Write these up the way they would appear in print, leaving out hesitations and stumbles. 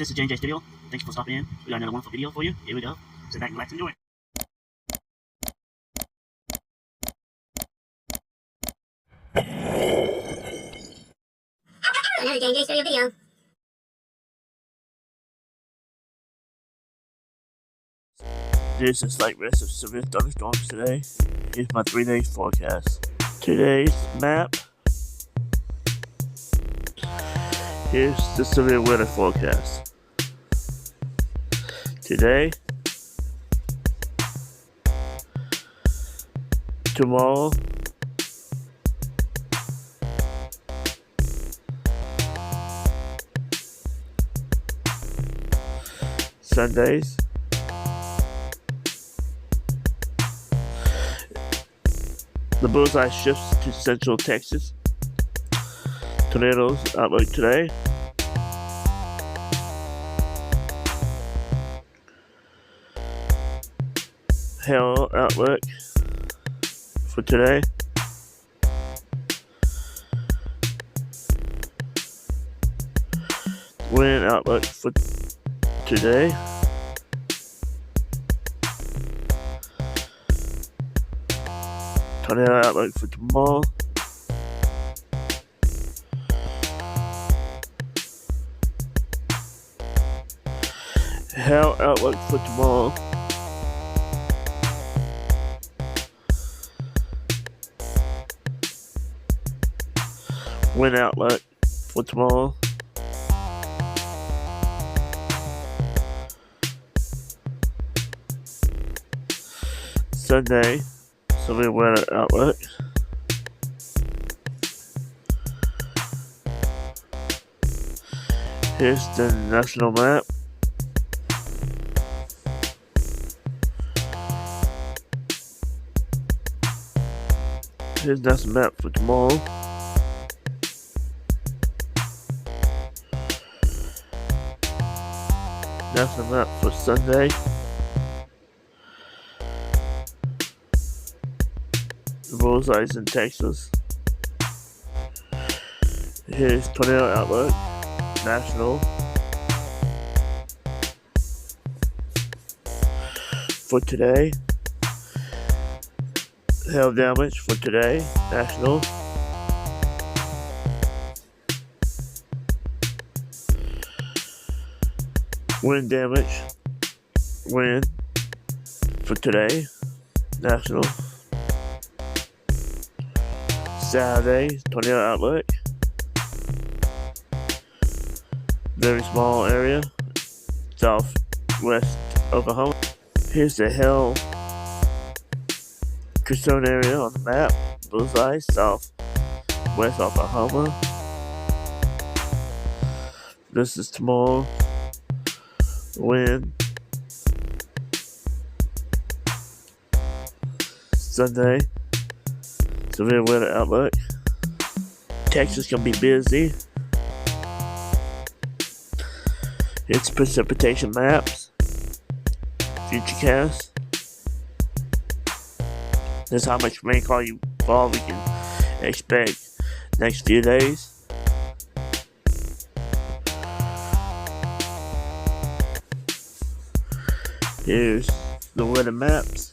This is J&J Studio. Thanks for stopping in. We got another wonderful video for you. Here we go. Sit back, relax, and enjoy. Another J&J Studio video. There's a slight risk of severe thunderstorms today. Here's my 3-day forecast. Today's map. Here's the severe weather forecast. Today, tomorrow, Sundays, the bullseye shifts to central Texas. Tornadoes outlook today. Hail outlook for today. Wind outlook for today. Tornado outlook for tomorrow. Hail outlook for tomorrow. Wind outlook for tomorrow. Sunday, severe weather outlook. Here's the national map. Here's the national map for tomorrow. National map for Sunday. The bullseyes in Texas. Here's tornado outlook. National. For today. Hail damage for today. National. Wind damage. Wind for today. National. Saturday, tornado outlook. Very small area. Southwest Oklahoma. Here's the hail concern area on the map. Bullseye, southwest Oklahoma. This is tomorrow. Wind. Sunday. Severe weather outlook. Texas gonna be busy. It's precipitation maps. Futurecast. This is how much rainfall we can expect next few days. Here's the weather maps.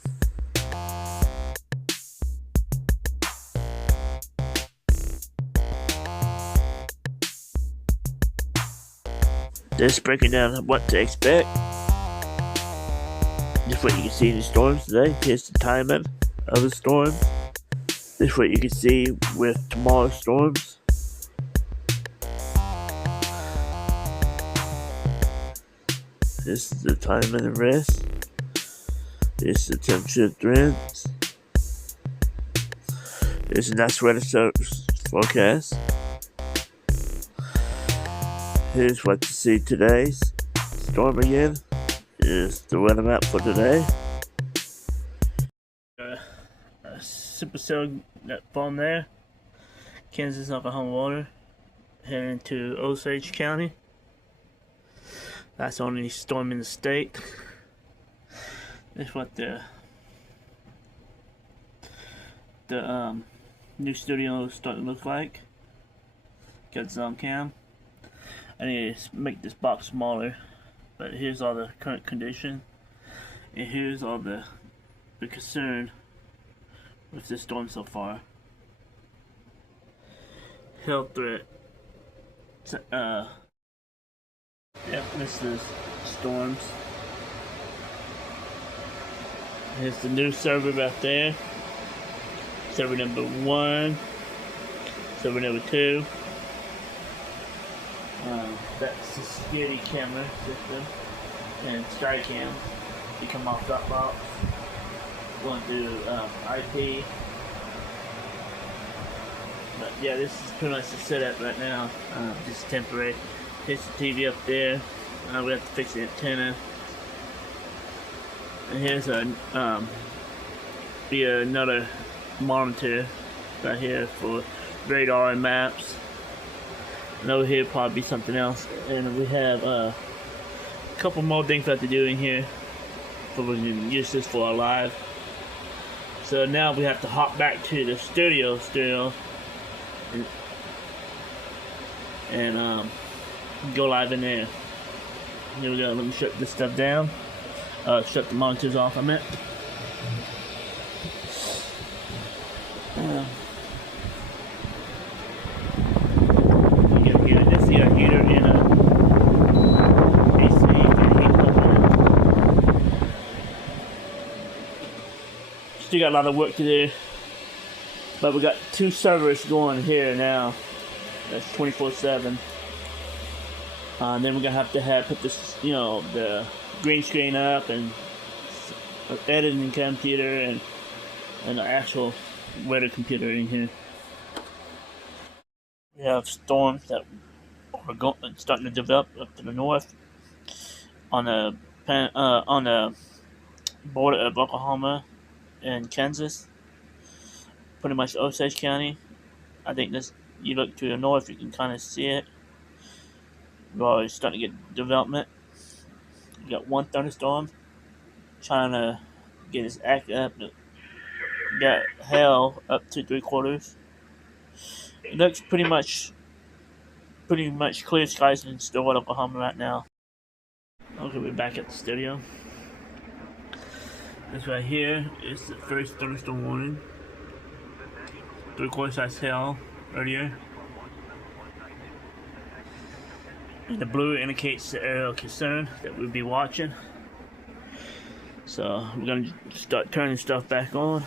Just breaking down what to expect. This is what you can see in the storms today. Here's the timing of the storm. This is what you can see with tomorrow's storms. This is the timing and rest. This is the temperature trends. This is National Weather Service forecast. Here's what to see today's storm again. Here's the weather map for today. Supercell that formed there. Kansas, Oklahoma water. Heading to Osage County. That's the only storm in the state. That's what the new studio is starting to look like. Got some cam. I need to make this box smaller. But here's all the current condition, and here's all the concern with this storm so far. Health threat. Yep, this is storms. Here's the new server right there. Server number 1. Server number 2. That's the security camera system. And Skycam. You come off Dropbox. Going through IP. But yeah, this is pretty much the setup right now. Just temporary. Here's the TV up there. We have to fix the antenna. And here's another monitor right here for radar and maps. And over here probably be something else. And we have a couple more things we have to do in here before we can use this for our live. So now we have to hop back to the studio still and go live in there. Here we go. Let me shut this stuff down. Shut the monitors off, I meant. This is a heater in a AC and heat pump in it. Still got a lot of work to do. But we got 2 servers going here now. That's 24/7. Then we're gonna have to put this, the green screen up and editing computer and an actual weather computer in here. We have storms that are starting to develop up to the north on the border of Oklahoma and Kansas, pretty much Osage County. I think this. You look to the north, you can kind of see it. We're already starting to get development. We got 1 thunderstorm trying to get its act up. Got hail up to 3/4. It looks pretty much clear skies in Stillwater, Oklahoma right now. Okay, we're back at the studio. This right here is the first thunderstorm warning. 3/4 size hail earlier. And the blue indicates the area of concern that we'll be watching. So we're gonna start turning stuff back on.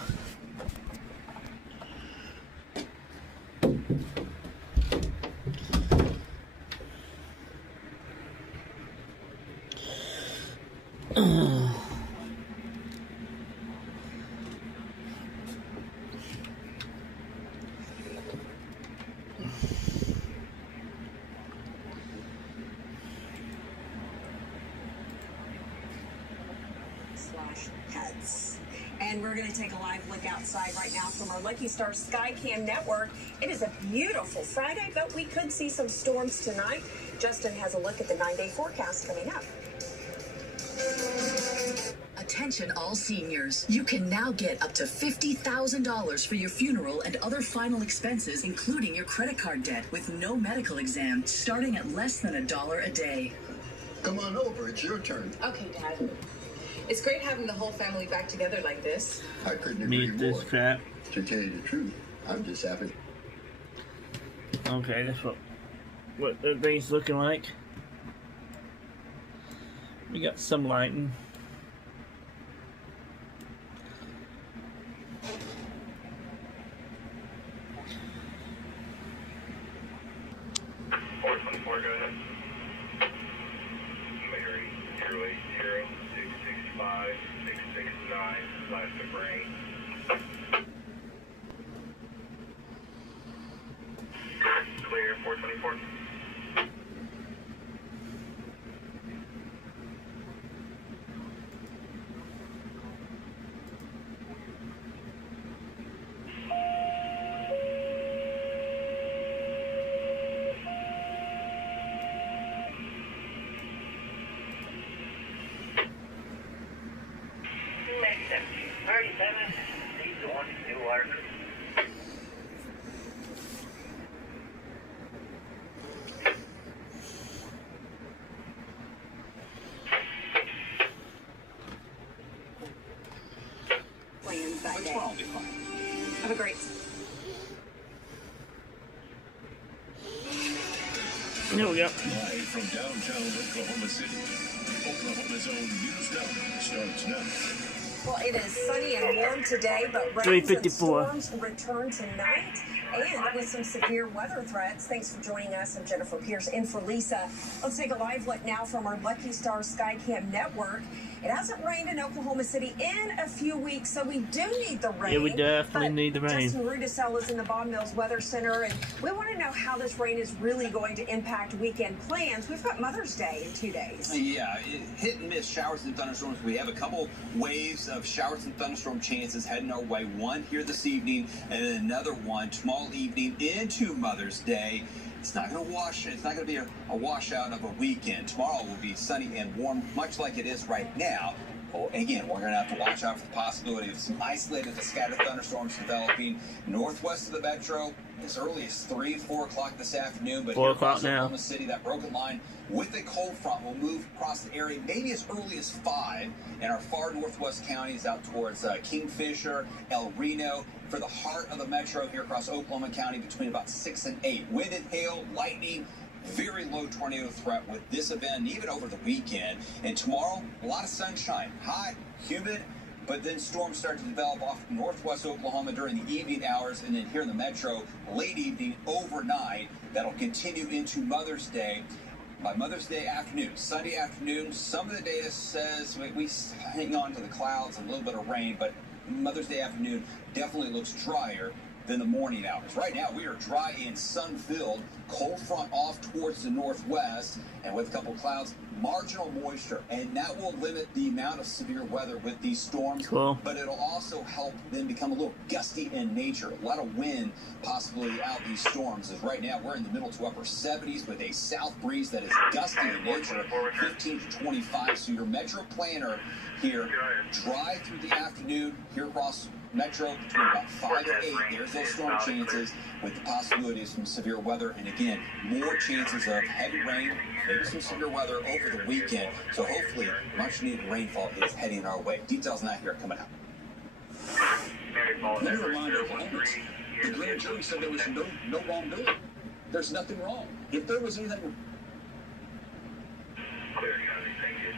Pets. And we're going to take a live look outside right now from our Lucky Star Skycam network. It is a beautiful Friday, but we could see some storms tonight. Justin has a look at the 9-day forecast coming up. Attention all seniors. You can now get up to $50,000 for your funeral and other final expenses, including your credit card debt, with no medical exam, starting at less than $1 a day. Come on over, it's your turn. Okay, Dad. It's great having the whole family back together like this. I couldn't agree Meet this more. crap. To tell you the truth, I'm just happy. Okay, that's what everything's looking like. We got some lighting. Go ahead. Imagery 080-665-669, flash of rain. Clear 424. Alright, 7. Have a great. Here we go. Live from downtown Oklahoma City, Oklahoma's own News Now starts now. Well, it is sunny and warm today, but rains and 3:54. storms return tonight, and with some severe weather threats. Thanks for joining us. I'm Jennifer Pierce in for Lisa. Let's take a live look now from our Lucky Star Skycam network. It hasn't rained in Oklahoma City in a few weeks, so we do need the rain. Yeah, we definitely need the rain. Justin Rudisell is in the Bond Mills Weather Center, and we want to know how this rain is really going to impact weekend plans. We've got Mother's Day in 2 days. Yeah, hit and miss showers and thunderstorms. We have a couple waves of showers and thunderstorm chances heading our way. One here this evening, and then another one tomorrow evening into Mother's Day. It's not going to wash. It's not going to be a washout of a weekend. Tomorrow will be sunny and warm, much like it is right now. Well, again, we're going to have to watch out for the possibility of some isolated to scattered thunderstorms developing northwest of the metro as early as 3, 4 o'clock this afternoon. But 4 o'clock now. Oklahoma City, that broken line with a cold front will move across the area maybe as early as 5 in our far northwest counties out towards Kingfisher, El Reno. For the heart of the metro here across Oklahoma County between about 6 and 8. Wind and hail, lightning, very low tornado threat with this event, even over the weekend. And tomorrow, a lot of sunshine, hot, humid, but then storms start to develop off northwest Oklahoma during the evening hours, and then here in the metro, late evening, overnight. That'll continue into Mother's Day. By Mother's Day afternoon, Sunday afternoon, some of the data says we hang on to the clouds and a little bit of rain, but Mother's Day afternoon definitely looks drier than the morning hours. Right now, we are dry and sun-filled, cold front off towards the northwest, and with a couple clouds, marginal moisture, and that will limit the amount of severe weather with these storms. Cool. But it'll also help them become a little gusty in nature. A lot of wind possibly out these storms, as right now we're in the middle to upper 70s with a south breeze that is gusty in nature, 15 to 25. So your metro planner here, dry through the afternoon here across metro between about 5 and 8. There's those storm chances with the possibility of some severe weather, and again, more chances of heavy rain, maybe some severe weather over the weekend. So hopefully, much needed rainfall is heading our way. Details on that here coming up. Let me remind Oklahomans, the grand jury said there was no wrongdoing. There's nothing wrong. If there was anything. Clear, County, thank you.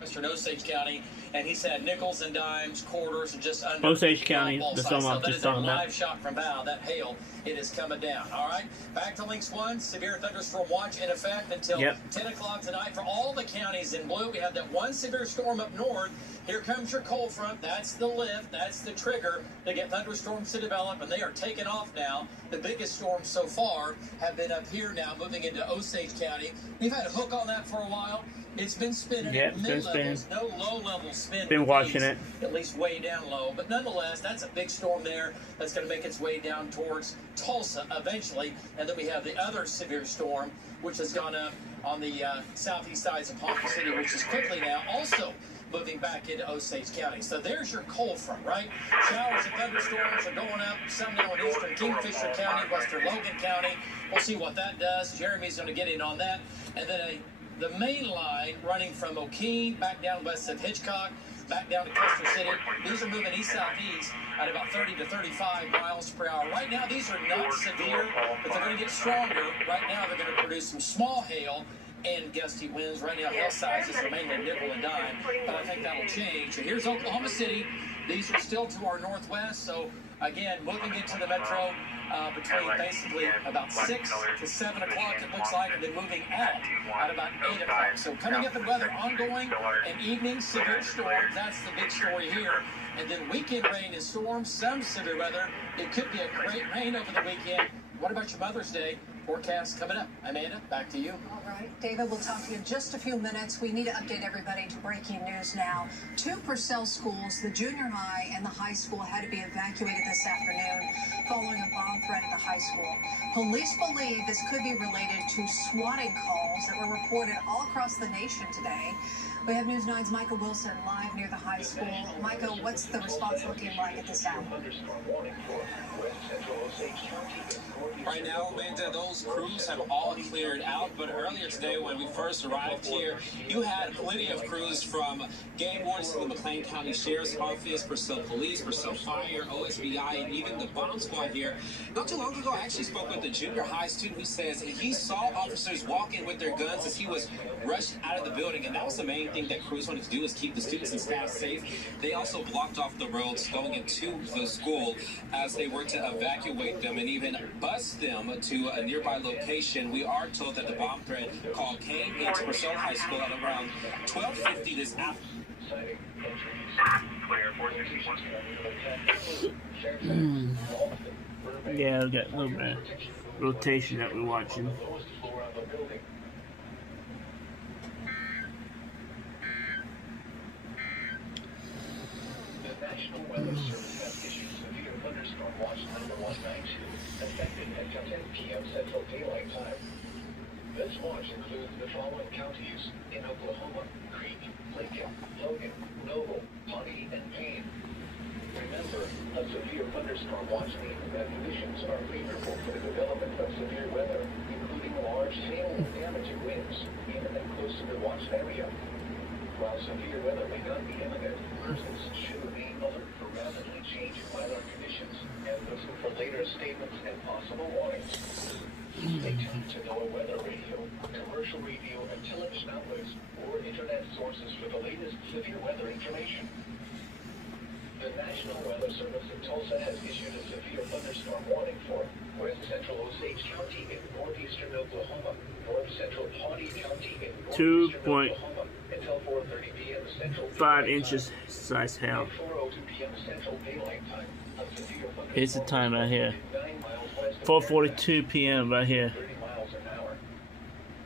Western Osage County, and he said nickels and dimes, quarters, and just under. Osage County, ball that's size. all I'm So that just is a talking about. live shot from Bow. That hail, it is coming down. All right, back to Links 1. Severe thunderstorm watch in effect until 10 o'clock tonight for all the counties in blue. We have that one severe storm up north. Here comes your cold front. That's the lift. That's the trigger to get thunderstorms to develop, and they are taking off now. The biggest storms so far have been up here now, moving into Osage County. We've had a hook on that for a while. It's been spinning at mid-levels, no low-level spin. Been watching it. At least way down low. But nonetheless, that's a big storm there that's going to make its way down towards Tulsa eventually. And then we have the other severe storm, which has gone up on the southeast sides of Ponca City, which is quickly now also moving back into Osage County. So there's your cold front, right? Showers and thunderstorms are going up, some now in eastern Kingfisher County, western Logan County. We'll see what that does. Jeremy's going to get in on that. And then the main line running from O'Keene back down west of Hitchcock, back down to Custer City. These are moving east-southeast at about 30 to 35 miles per hour. Right now, these are not severe, but they're going to get stronger. Right now, they're going to produce some small hail and gusty winds. Right now, hail sizes are mainly nickel and dime, but I think that'll change. So here's Oklahoma City. These are still to our northwest, so again, moving into the metro between basically about 6 to 7 o'clock, it looks like, and then moving out at about 8 o'clock. So coming up in weather, ongoing and evening severe storms. That's the big story here. And then weekend rain and storms, some severe weather. It could be a great rain over the weekend. What about your Mother's Day forecast coming up? Amanda, back to you. All right, David, we'll talk to you in just a few minutes. We need to update everybody to breaking news now. 2 Purcell schools, the junior high and the high school, had to be evacuated this afternoon following a bomb threat at the high school. Police believe this could be related to swatting calls that were reported all across the nation today. We have News 9's Micah Wilson live near the high school. Micah, what's the response looking like at this hour? Right now, Amanda, those Those crews have all cleared out, but earlier today when we first arrived here, you had plenty of crews from game wardens to the McLean County Sheriff's Office, Purcell Police, Purcell Fire, OSBI, and even the bomb squad here. Not too long ago, I actually spoke with a junior high student who says he saw officers walk in with their guns as he was rushed out of the building, and that was the main thing that crews wanted to do, is keep the students and staff safe. They also blocked off the roads going into the school as they were to evacuate them and even bus them to a nearby location. We are told that the bomb threat call came into Purcell High School at around 12:50 this afternoon. Yeah, we got a little bit of rotation that we're watching. The National Weather Service has issued severe thunderstorm watch number 192, effective at 10 p.m. Central Daylight Time. This watch includes the following counties in Oklahoma: Creek, Lincoln, Logan, Noble, Pawnee, and Payne. Remember, a severe thunderstorm watch means that conditions are favorable for the development of severe weather, including large hail and damaging winds in and close to the watched area. While severe weather may not be imminent, persons should remain alert for rapidly changing weather conditions and listen for later statements and possible warnings. Stay tuned to NOAA Weather Radio, commercial radio and television outlets, or internet sources for the latest severe weather information. The National Weather Service in Tulsa has issued a severe thunderstorm warning for west central Osage County in northeastern Oklahoma, north central Pawnee County in northeastern Oklahoma, until 4:30 p.m. Central 5 inches size hail. 4:02 p.m. Central Daylight Time. A severe Here's the time right here. 4:42 p.m. right here. 30 miles an hour.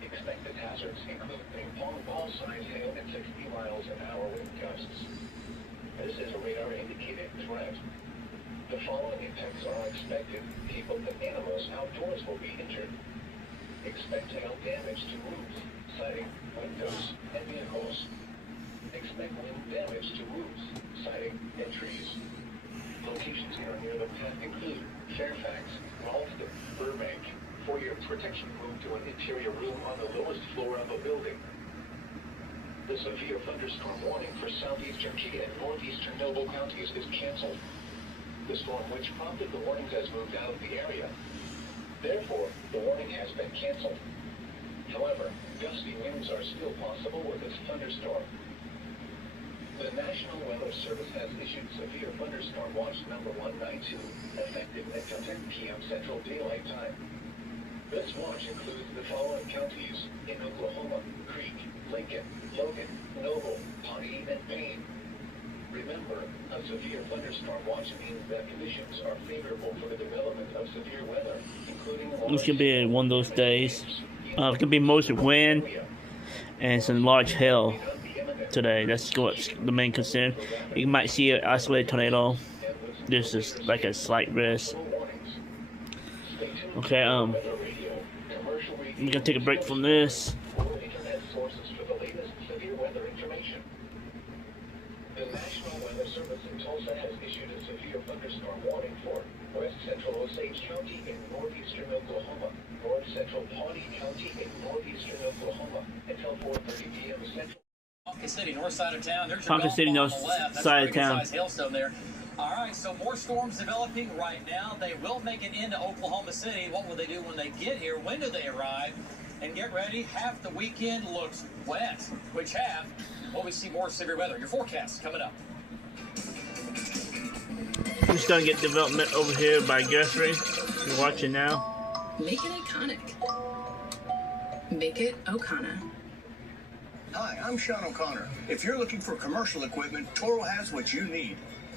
Expected hazards include ping pong ball size hail at 60 miles an hour wind gusts. This is a radar indicated threat. The following impacts are expected. People and animals outdoors will be injured. Expect hail damage to roofs, siding, windows, and vehicles. Expect wind damage to roofs, siding, and trees. Locations here near the path include Fairfax, Ralston, Burbank. For your protection, move to an interior room on the lowest floor of a building. The severe thunderstorm warning for southeastern Key and northeastern Noble counties is canceled. The storm which prompted the warnings has moved out of the area. Therefore, the warning has been canceled. However, gusty winds are still possible with this thunderstorm. The National Weather Service has issued severe thunderstorm watch number 192, effective at 10 p.m. Central Daylight Time. This watch includes the following counties in Oklahoma: Creek, Lincoln, Logan, Noble, Pawnee, and Payne. Remember, a severe thunderstorm watch means that conditions are favorable for the development of severe weather, including This could be one of those days. It could be mostly wind and some large hail today. That's what's the main concern. You might see an isolated tornado. This is like a slight risk. Okay, I'm gonna take a break from this. internet sources for the latest severe weather information. The National Weather Service in Tulsa has issued a severe thunderstorm warning for west central Osage County in northeastern Oklahoma, north central Pawnee County in northeastern Oklahoma, until 4:30 p.m. Central. Ponca City, north side of town. There's Ponca City, north side of town. Hailstone there. All right, so more storms developing right now. They will make it into Oklahoma City. What will they do when they get here? When do they arrive? And get ready, half the weekend looks wet. Which half? Well, we see more severe weather. Your forecast coming up. We're just gonna get development over here by Guthrie. You're watching now. Make it iconic. Make it O'Connor. Hi, I'm Sean O'Connor. If you're looking for commercial equipment, Toro has what you need.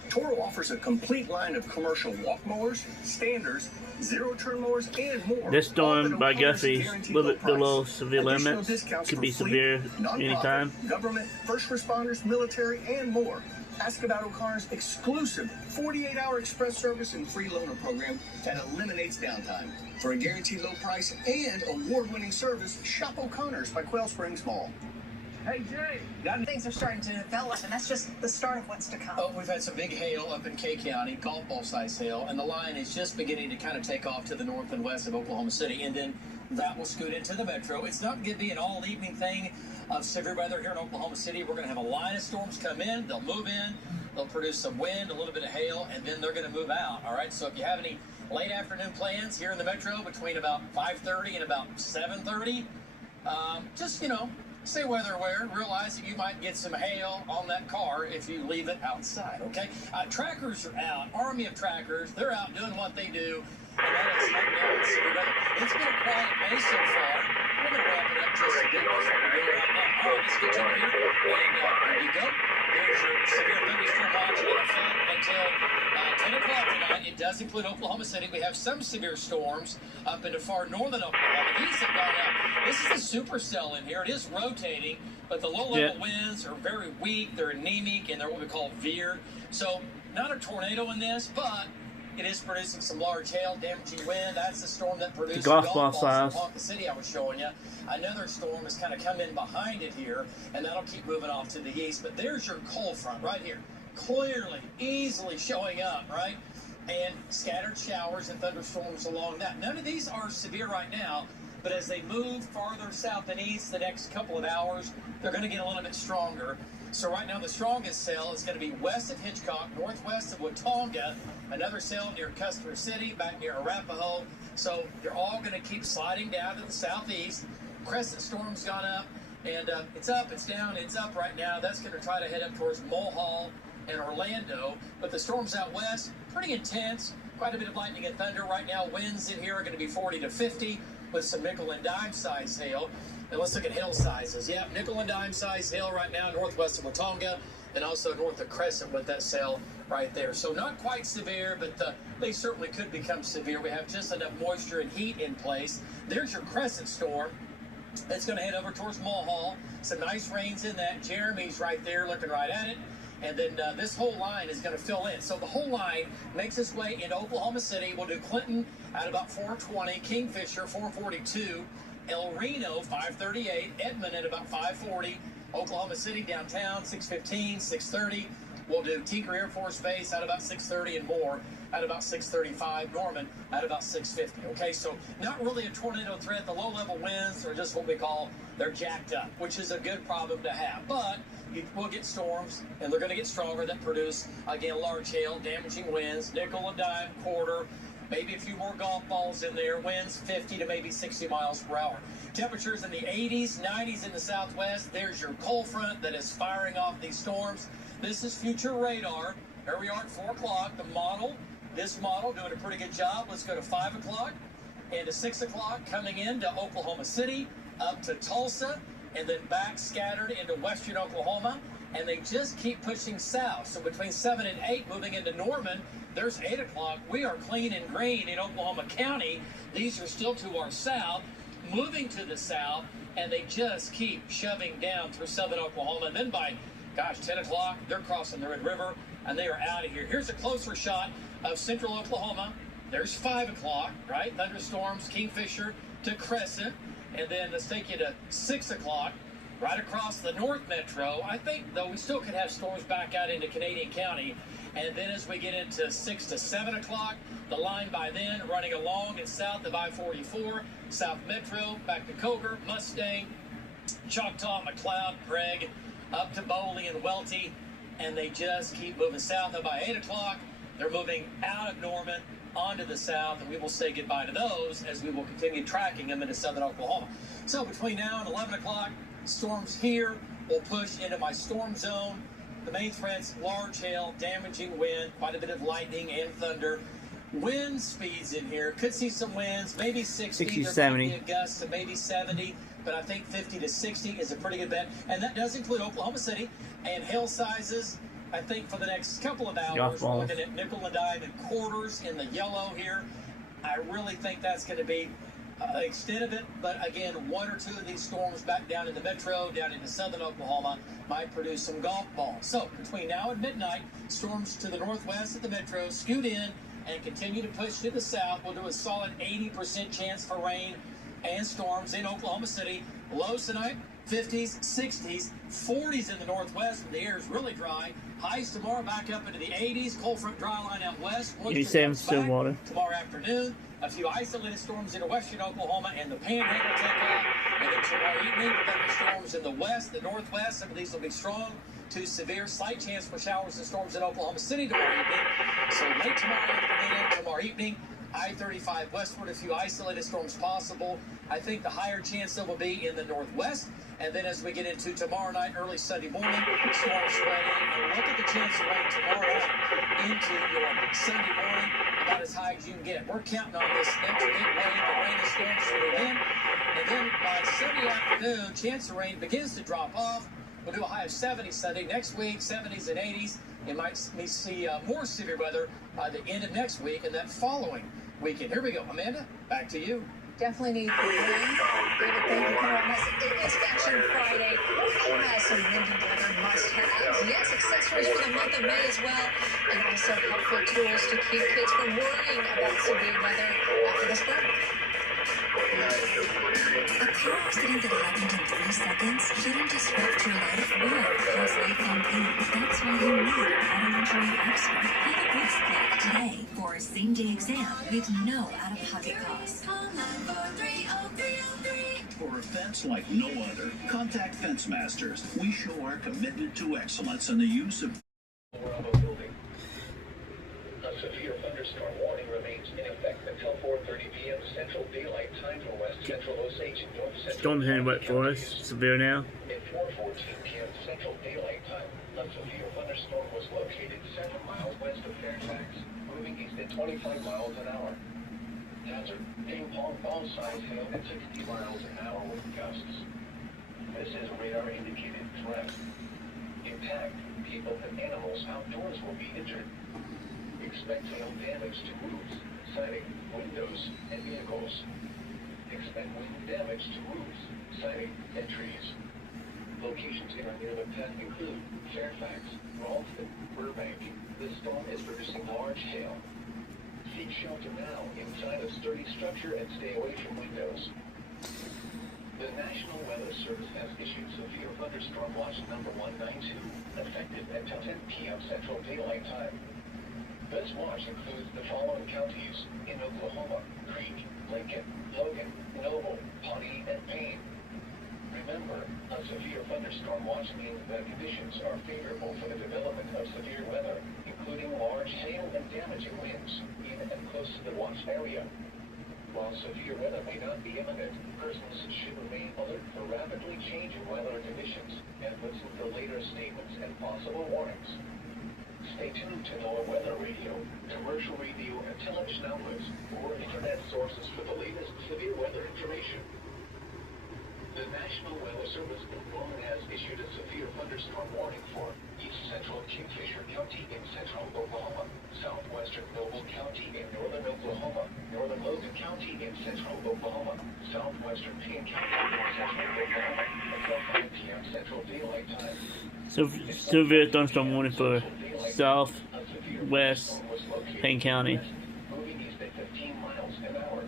Toro offers a complete line of commercial walk mowers, standers, zero-turn mowers, and more. This storm by Guthrie, a little bit below severe limits. Could be severe anytime. Government, first responders, military, and more. Ask about O'Connor's exclusive 48-hour express service and free loaner program that eliminates downtime. For a guaranteed low price and award-winning service, shop O'Connor's by Quail Springs Mall. Hey, Jay. Things are starting to develop, and that's just the start of what's to come. Oh, we've had some big hail up in K County, golf ball size hail, and the line is just beginning to kind of take off to the north and west of Oklahoma City, and then that will scoot into the metro. It's not going to be an all-evening thing of severe weather here in Oklahoma City. We're going to have a line of storms come in. They'll move in. They'll produce some wind, a little bit of hail, and then they're going to move out. All right, so if you have any late afternoon plans here in the metro between about 5:30 and about 7:30, just, stay weather aware. Realize that you might get some hail on that car if you leave it outside, okay? Trackers are out. Army of trackers. They're out doing what they do. And that is hunting down severe weather. It's been a quiet day so far. We're going to wrap it up just a bit. That's what we're doing right now. All right, let's get you here. And there you go. There's your severe thunderstorm watch in effect until 10 o'clock tonight. It does include Oklahoma City. We have some severe storms up into far northern Oklahoma. These have gone up. This is the supercell in here. It is rotating, but the low-level winds are very weak. They're anemic, and they're what we call veered. So not a tornado in this, but it is producing some large hail, damaging wind. That's the storm that produced the golf ball size in Ponca City I was showing you. Another storm has kind of come in behind it here, and that'll keep moving off to the east. But there's your cold front right here. Clearly, easily showing up, right? And scattered showers and thunderstorms along that. None of these are severe right now, but as they move farther south and east the next couple of hours, they're going to get a little bit stronger. So right now the strongest cell is going to be west of Hitchcock, northwest of Watonga, another cell near Custer City, back near Arapahoe. So they're all going to keep sliding down to the southeast. Crescent storm's gone up, and it's up, it's down, it's up right now. That's going to try to head up towards Mulhall and Orlando. But the storms out west, pretty intense. Quite a bit of lightning and thunder. Right now, winds in here are going to be 40 to 50 with some nickel and dime size hail. And let's look at hail sizes. Yeah, nickel and dime size hail right now northwest of Watonga and also north of Crescent with that cell right there. So not quite severe, but they certainly could become severe. We have just enough moisture and heat in place. There's your Crescent storm. It's going to head over towards Mulhall. Some nice rains in that. Jeremy's right there looking right at it. And then this whole line is going to fill in. So the whole line makes its way into Oklahoma City. We'll do Clinton at about 420, Kingfisher 442, El Reno 538, Edmond at about 540, Oklahoma City downtown 615, 630. We'll do Tinker Air Force Base at about 630 and more at about 635, Norman at about 650. Okay, so not really a tornado threat. The low-level winds are just what we call, they're jacked up, which is a good problem to have. But we'll get storms, and they're going to get stronger that produce, again, large hail, damaging winds, nickel and dime, quarter, maybe a few more golf balls in there, winds 50 to maybe 60 miles per hour. Temperatures in the 80s, 90s in the southwest. There's your cold front that is firing off these storms. This is future radar. Here we are at 4 o'clock. The model, this model doing a pretty good job. Let's go to 5 o'clock and to 6 o'clock coming into Oklahoma City, up to Tulsa, and then back scattered into western Oklahoma, and they just keep pushing south. So between 7 and 8, moving into Norman, there's 8 o'clock. We are clean and green in Oklahoma County. These are still to our south, moving to the south, and they just keep shoving down through southern Oklahoma. And then by, 10 o'clock, they're crossing the Red River, and they are out of here. Here's a closer shot of central Oklahoma. There's 5 o'clock, right? Thunderstorms, Kingfisher to Crescent. And then let's take you to 6 o'clock, right across the North Metro. I think, though, we still could have storms back out into Canadian County. And then as we get into 6 to 7 o'clock, the line by then running along and south of I-44, South Metro, back to Coger, Mustang, Choctaw, McLeod, Craig, up to Bowley and Welty. And they just keep moving south. And by 8 o'clock, they're moving out of Norman onto the south, and we will say goodbye to those as we will continue tracking them into southern Oklahoma. So between now and 11 o'clock, storms here will push into my storm zone. The main threats, large hail, damaging wind, quite a bit of lightning and thunder. Wind speeds in here, could see some winds, maybe 60 to 70. A gust of maybe 70, but I think 50 to 60 is a pretty good bet. And that does include Oklahoma City. And hail sizes, I think for the next couple of hours, we're looking at nickel and dime and quarters in the yellow here. I really think that's going to be the extent of it. But again, 1 or 2 of these storms back down in the metro, down into southern Oklahoma, might produce some golf balls. So between now and midnight, storms to the northwest of the metro scoot in and continue to push to the south. We'll do a solid 80% chance for rain and storms in Oklahoma City. Lows tonight, 50s, 60s, 40s in the northwest when the air is really dry. Highs tomorrow back up into the 80s. Cold front dry line out west. 87 Stillwater. Tomorrow afternoon, a few isolated storms into western Oklahoma and the Panhandle take off. And then tomorrow evening, thunderstorms in the west, the northwest. Some of these will be strong to severe. Slight chance for showers and storms in Oklahoma City tomorrow evening. So late tomorrow afternoon, tomorrow evening, I-35 westward, a few isolated storms possible. I think the higher chance there will be in the northwest. And then as we get into tomorrow night, early Sunday morning, storms spreading. And look at the chance of rain tomorrow night into your Sunday morning, about as high as you can get. We're counting on this next big wave of rain and storms to move in. And then by Sunday afternoon, chance of rain begins to drop off. We'll do a high of 70 Sunday. Next week, 70s and 80s. You might see more severe weather by the end of next week and that following weekend. Here we go. Amanda, back to you. Definitely need the rain. David, thank you very much. It is Fashion Friday. Who has some windy weather must-haves? Yes, accessories for the month of May as well. And also helpful tools to keep kids from worrying about severe weather after this break. A car accident that happened in 3 seconds shouldn't disrupt your life or cause lifelong pain. That's why you need an auto injury expert. Have a risk clinic today for a same-day exam with no out-of-pocket costs. Call 943-0303. For a fence like no other, contact Fence Masters. We show our commitment to excellence in the use of building. A severe thunderstorm warning remains in effect until 4:30 p.m. Central Daylight Time for West Central Osage and North Central. Storm's heading wet for us. Severe now. At 4:14 p.m. Central Daylight Time, a severe thunderstorm was located 7 miles west of Fairfax, moving east at 25 miles an hour. Hazard: ping-pong ball-sized hail at 60 miles an hour with gusts. This is radar-indicated threat. Impact: people and animals outdoors will be injured. Expect hail damage to roofs, siding, windows, and vehicles. Expect wind damage to roofs, siding, and trees. Locations in or near the path include Fairfax, Ralston, Burbank. This storm is producing large hail. Seek shelter now inside a sturdy structure and stay away from windows. The National Weather Service has issued severe thunderstorm watch number 192, effective until 10 p.m. Central Daylight Time. This watch includes the following counties in Oklahoma: Creek, Lincoln, Logan, Noble, Pawnee, and Payne. Remember, a severe thunderstorm watch means that conditions are favorable for the development of severe weather, including large hail and damaging winds, in and close to the watch area. While severe weather may not be imminent, persons should remain alert for rapidly changing weather conditions and listen to later statements and possible warnings. Stay tuned to NOAA Weather Radio, commercial radio and television outlets, or internet sources for the latest severe weather information. The National Weather Service has issued a severe thunderstorm warning for east central Kingfisher County in central Oklahoma, southwestern Noble County in northern Oklahoma, northern Logan County in central Oklahoma, southwestern Payne County in central Oklahoma, until 5 p.m. Central Daylight Time. Severe thunderstorm warning for southwest Payne County. Moving east at 15 miles an hour.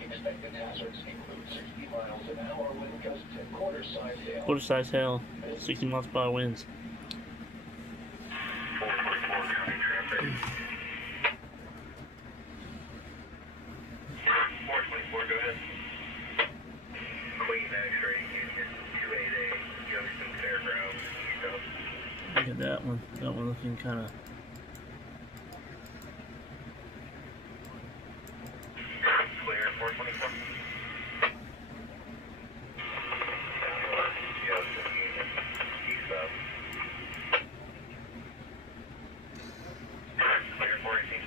Expected hazards include 60 miles an hour wind gusts and quarter-size hail. Quarter-size hail, 60 miles per hour winds. 444 County Traffic. 424, go ahead. Queen X-ray Union 288, Youngstown Fairgrounds, east of. Look at that one. That one looking kind of. Clear, 424. Youngstown Union, east of. Clear, 418.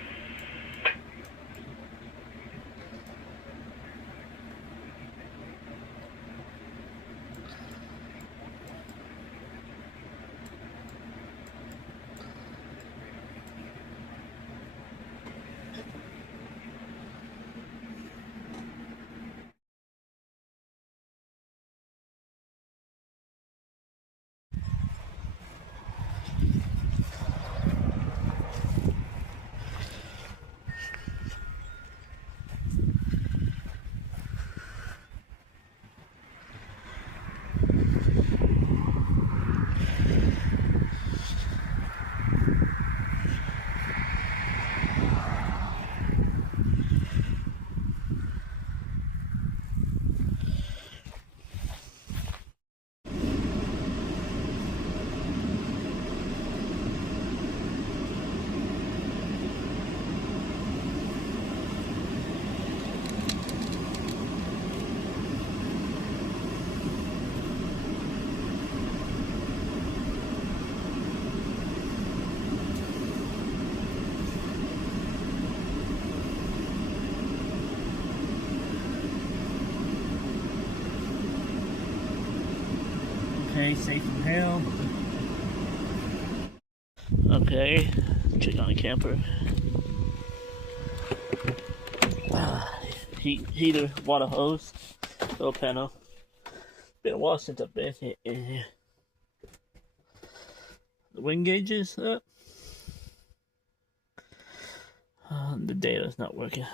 stay safe from hail. Okay, check on the camper. Heater, water hose, little panel. Been a while since I've been in here. The wind gauge is up. The data's not working.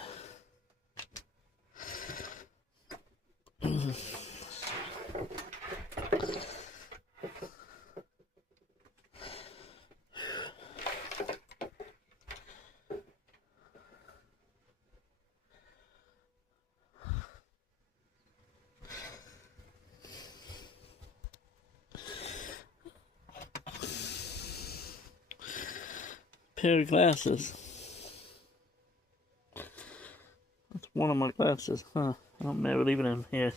Pair of glasses. That's one of my glasses, huh? I'm never leaving them here.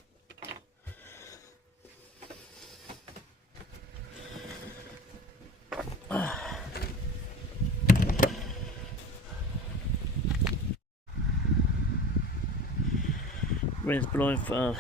Wind's blowing from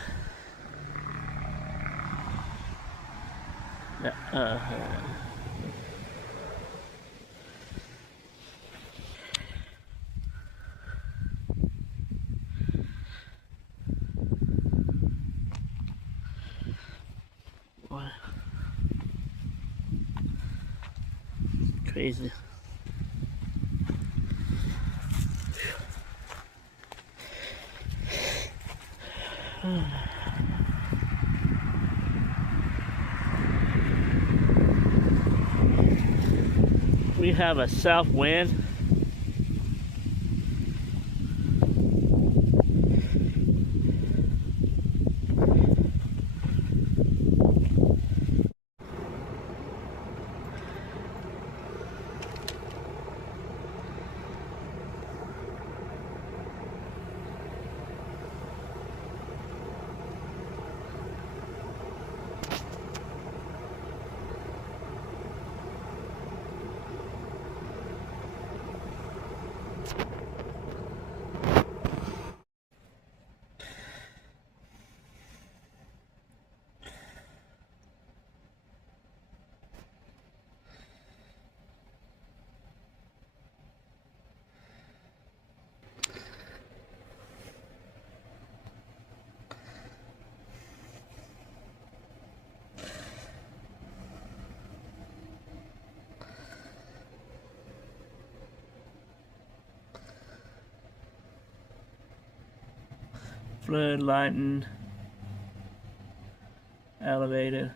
crazy. We have a south wind. Flood, lightning, elevated.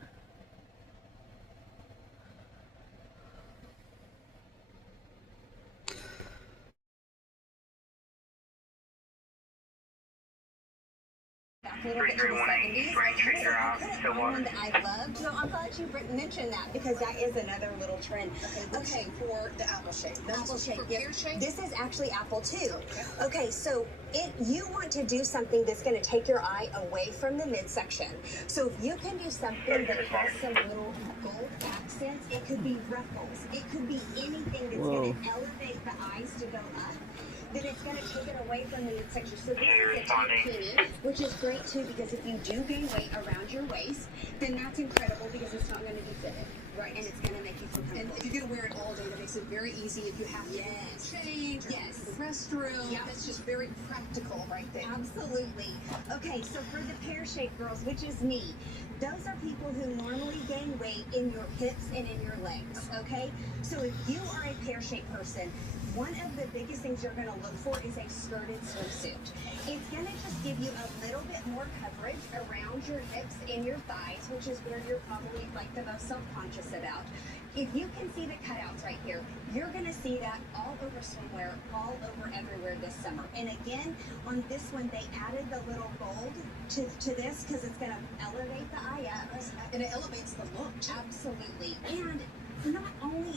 A little bit to the 70s. One that I loved. No, I'm glad you mentioned that because that is another little trend. Okay, for the apple shape. Apple shape. For pear shape? This is actually apple too. Okay, so you want to do something that's going to take your eye away from the midsection. So if you can do something that has some little gold accents, it could be ruffles. It could be anything that's going to elevate the eyes to go up. Then it's going to take it away from the midsection. So this is a tankini, which is great too because if you do gain weight around your waist, then that's incredible because it's not going to be fitted. Right. And it's going to make you feel comfortable. And if you're going to wear it all day, that makes it very easy if you have to change, yes, the restroom. Yeah. That's just very practical right there. Absolutely. Okay, so for the pear-shaped girls, which is me, those are people who normally gain weight in your hips and in your legs, okay? So if you are a pear-shaped person, one of the biggest things you're going to look for is a skirted swimsuit. It's going to just give you a little bit more coverage around your hips and your thighs, which is where you're probably like the most self-conscious about. If you can see the cutouts right here, you're going to see that all over swimwear, all over everywhere this summer. And again, on this one, they added the little gold to this because it's going to elevate the eye up. And it elevates the look. Absolutely. And not only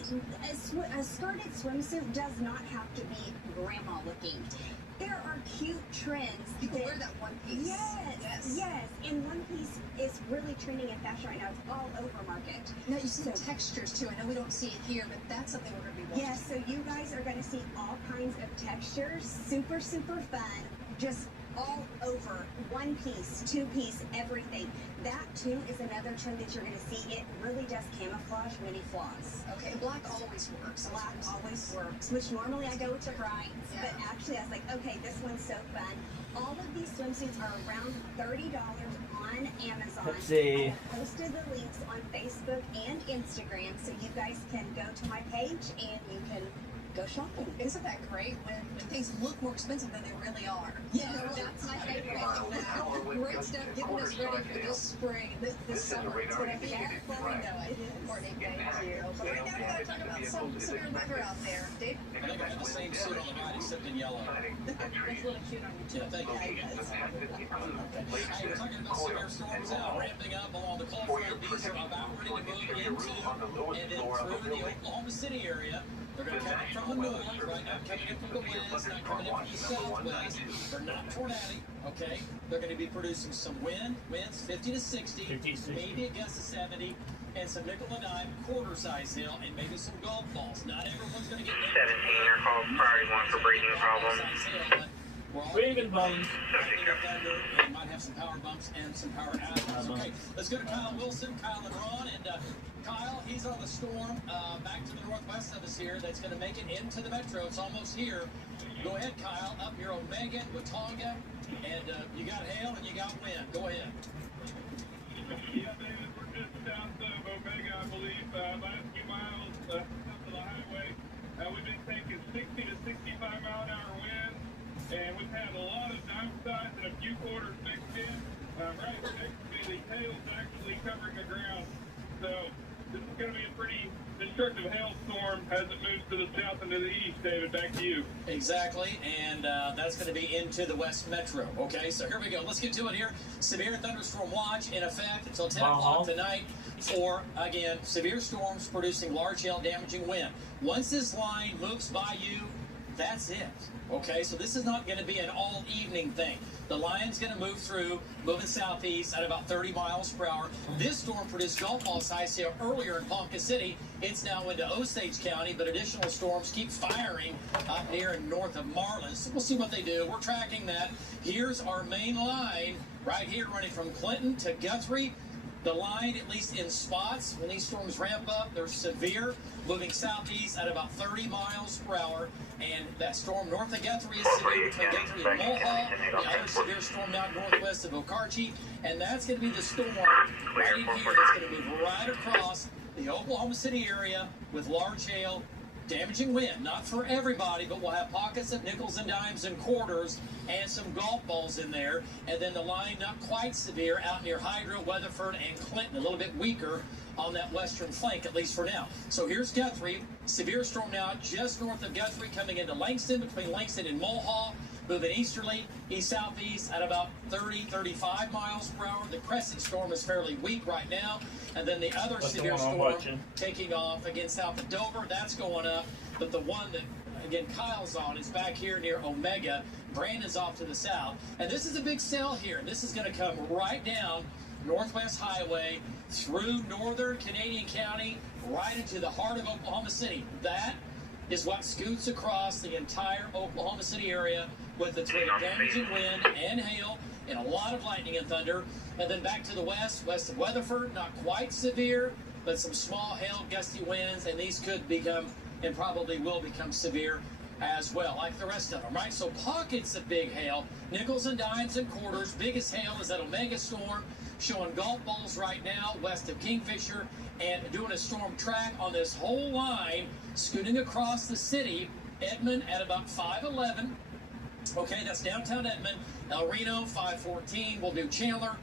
a skirted swimsuit does not have to be grandma looking. There are cute trends. You can wear that one piece. Yes. And one piece is really trending in fashion right now. It's all over market. Now you see the textures too. I know we don't see it here, but that's something we're going to be watching. Yes, so you guys are going to see all kinds of textures. Super, super fun. Just all over, one piece, two piece, everything. That too is another trend that you're going to see. It really does camouflage many flaws. Okay, black always works. Black always works, which normally I go with the brights, but actually I was like, okay, this one's so fun. All of these swimsuits are around $30 on Amazon. Let's see. I posted the links on Facebook and Instagram, so you guys can go to my page and you can go shopping. Isn't that great when things look more expensive than they really are? Yeah, that's my favorite. Great stuff getting us ready for this spring, this summer. It's going to be fun. We know it. Courtney, thank you. But right now we got to talk about some severe weather out there. Dave? I think I have the same suit on the right except in yellow. That's a little cute on you too. Yeah, thank you. Hey, we're talking about severe storms now ramping up along the cold front. These are about ready to move into and then through the Oklahoma City area. They're going to come in from the north, right now coming in from the west, not coming in from the southwest. They're not tornadic, okay? They're going to be producing some winds 50 to 60, maybe a gust of 70, and some nickel and dime quarter-size hail, and maybe some golf balls. Not everyone's going to get 17, you're called priority 1 for braking problems. Breathing bumps. Thunder, and might have some power bumps and some power outages. Okay, let's go to Kyle Wilson, Kyle and Ron, and Kyle, he's on the storm back to the northwest of us here that's going to make it into the metro. It's almost here. Go ahead, Kyle, up near Omega, Watauga, and you got hail and you got wind. Go ahead. Yeah, David, we're just south of Omega, I believe, last few miles south of the highway. We've been taking 60 to 65 mile an hour winds, and we've had a lot of downsides and a few quarters mixed in. Right next to me, the hail's actually covering the ground. So this is going to be a pretty destructive hailstorm as it moves to the south and to the east. David, back to you. Exactly, and that's going to be into the West Metro. Okay, so here we go. Let's get to it here. Severe thunderstorm watch in effect until 10 o'clock tonight for, again, severe storms producing large hail damaging wind. Once this line moves by you, that's it. Okay, so this is not going to be an all-evening thing. The line's going to move through, moving southeast at about 30 miles per hour. This storm produced golf ball size hail earlier in Ponca City. It's now into Osage County, but additional storms keep firing up here in north of Marlin. So we'll see what they do. We're tracking that. Here's our main line right here running from Clinton to Guthrie. The line, at least in spots, when these storms ramp up, they're severe, moving southeast at about 30 miles per hour. And that storm north of Guthrie is severe between Guthrie and Mulhall. The other severe storm now northwest of Okarche. And that's going to be the storm right in here that's going to move right across the Oklahoma City area with large hail, damaging wind. Not for everybody, but we'll have pockets of nickels and dimes and quarters and some golf balls in there. And then the line not quite severe out near Hydro, Weatherford, and Clinton. A little bit weaker on that western flank, at least for now. So here's Guthrie. Severe storm now just north of Guthrie coming into Langston, between Langston and Mulhall. Moving easterly, east-southeast at about 30, 35 miles per hour. The crescent storm is fairly weak right now. And then the other severe storm taking off again south of Dover. That's going up. But the one that, again, Kyle's on is back here near Omega. Brandon's off to the south. And this is a big cell here. This is going to come right down Northwest Highway through northern Canadian County right into the heart of Oklahoma City. That is what scoots across the entire Oklahoma City area with the threat of damaging wind and hail and a lot of lightning and thunder. And then back to the west, west of Weatherford, not quite severe, but some small hail, gusty winds, and these could become and probably will become severe as well, like the rest of them, right? So pockets of big hail, nickels and dimes and quarters. Biggest hail is that Omega storm, showing golf balls right now west of Kingfisher, and doing a storm track on this whole line, scooting across the city. Edmond at about 511. Okay, that's downtown Edmond. El Reno, 514. We'll do Chandler,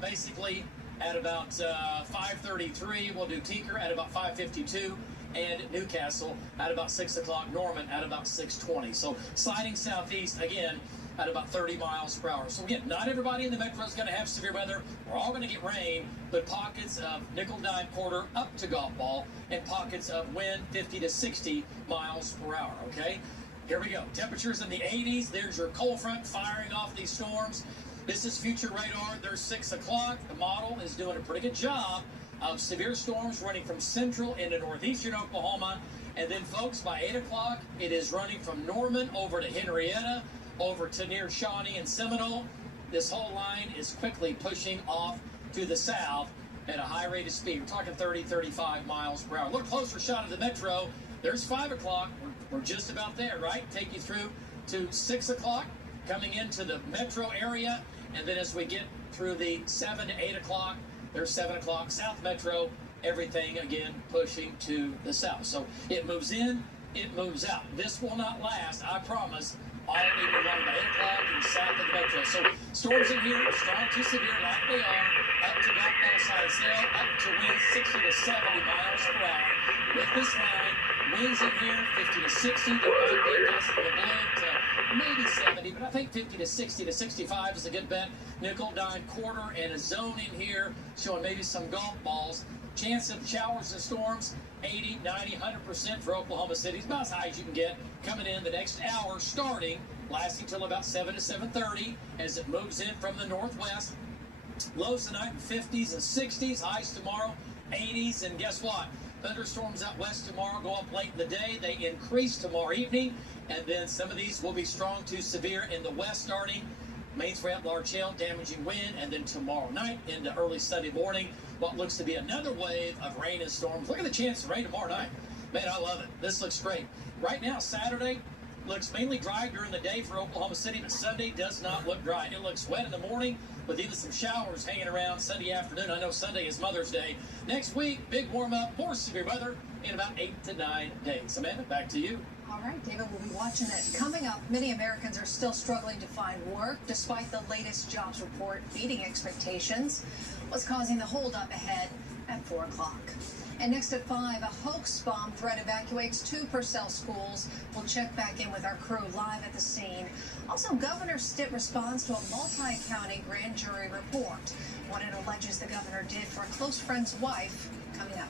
basically at about 533. We'll do Tinker at about 552. And Newcastle at about 6 o'clock. Norman at about 620. So sliding southeast again at about 30 miles per hour. So again, not everybody in the metro is going to have severe weather. We're all going to get rain, but pockets of nickel, dime, quarter up to golf ball, and pockets of wind 50 to 60 miles per hour. Okay, here we go. Temperatures in the 80s. There's your cold front firing off these storms. This is future radar. There's 6 o'clock. The model is doing a pretty good job of severe storms running from central into northeastern Oklahoma. And then, folks, by 8 o'clock, it is running from Norman over to Henrietta, over to near Shawnee and Seminole. This whole line is quickly pushing off to the south at a high rate of speed. We're talking 30, 35 miles per hour. A little closer shot of the metro. There's 5 o'clock. We're just about there, right? Take you through to 6 o'clock, coming into the metro area. And then as we get through the 7 to 8 o'clock, there's 7 o'clock, South Metro, everything again pushing to the south. So it moves in, it moves out. This will not last, I promise, all evening long by 8 o'clock and south of the metro. So storms in here, strong to severe like they are, up to Black Ball size hill, up to winds 60 to 70 miles per hour. With this line, winds in here 50 to 60, there might be a gust of the blue to maybe 70, but I think 50 to 60 to 65 is a good bet. Nickel, dime, quarter, and a zone in here showing maybe some golf balls. Chance of showers and storms, 80, 90, 100% for Oklahoma City. It's about as high as you can get coming in the next hour, starting, lasting till about 7 to 7:30 as it moves in from the northwest. Lows tonight in 50s and 60s, highs tomorrow, 80s, and guess what? Thunderstorms out west tomorrow go up late in the day. They increase tomorrow evening, and then some of these will be strong to severe in the west starting. Main spray up large hail, damaging wind, and then tomorrow night into early Sunday morning, what looks to be another wave of rain and storms. Look at the chance of rain tomorrow night. Man, I love it. This looks great. Right now, Saturday looks mainly dry during the day for Oklahoma City, but Sunday does not look dry. It looks wet in the morning with even some showers hanging around Sunday afternoon. I know Sunday is Mother's Day. Next week, big warm-up, more severe weather in about 8 to 9 days. Amanda, back to you. All right, David, we'll be watching it. Coming up, many Americans are still struggling to find work despite the latest jobs report beating expectations. What's causing the holdup ahead at 4 o'clock? And next at 5, a hoax bomb threat evacuates 2 Purcell schools. We'll check back in with our crew live at the scene. Also, Governor Stitt responds to a multi-county grand jury report. What it alleges the governor did for a close friend's wife, coming up.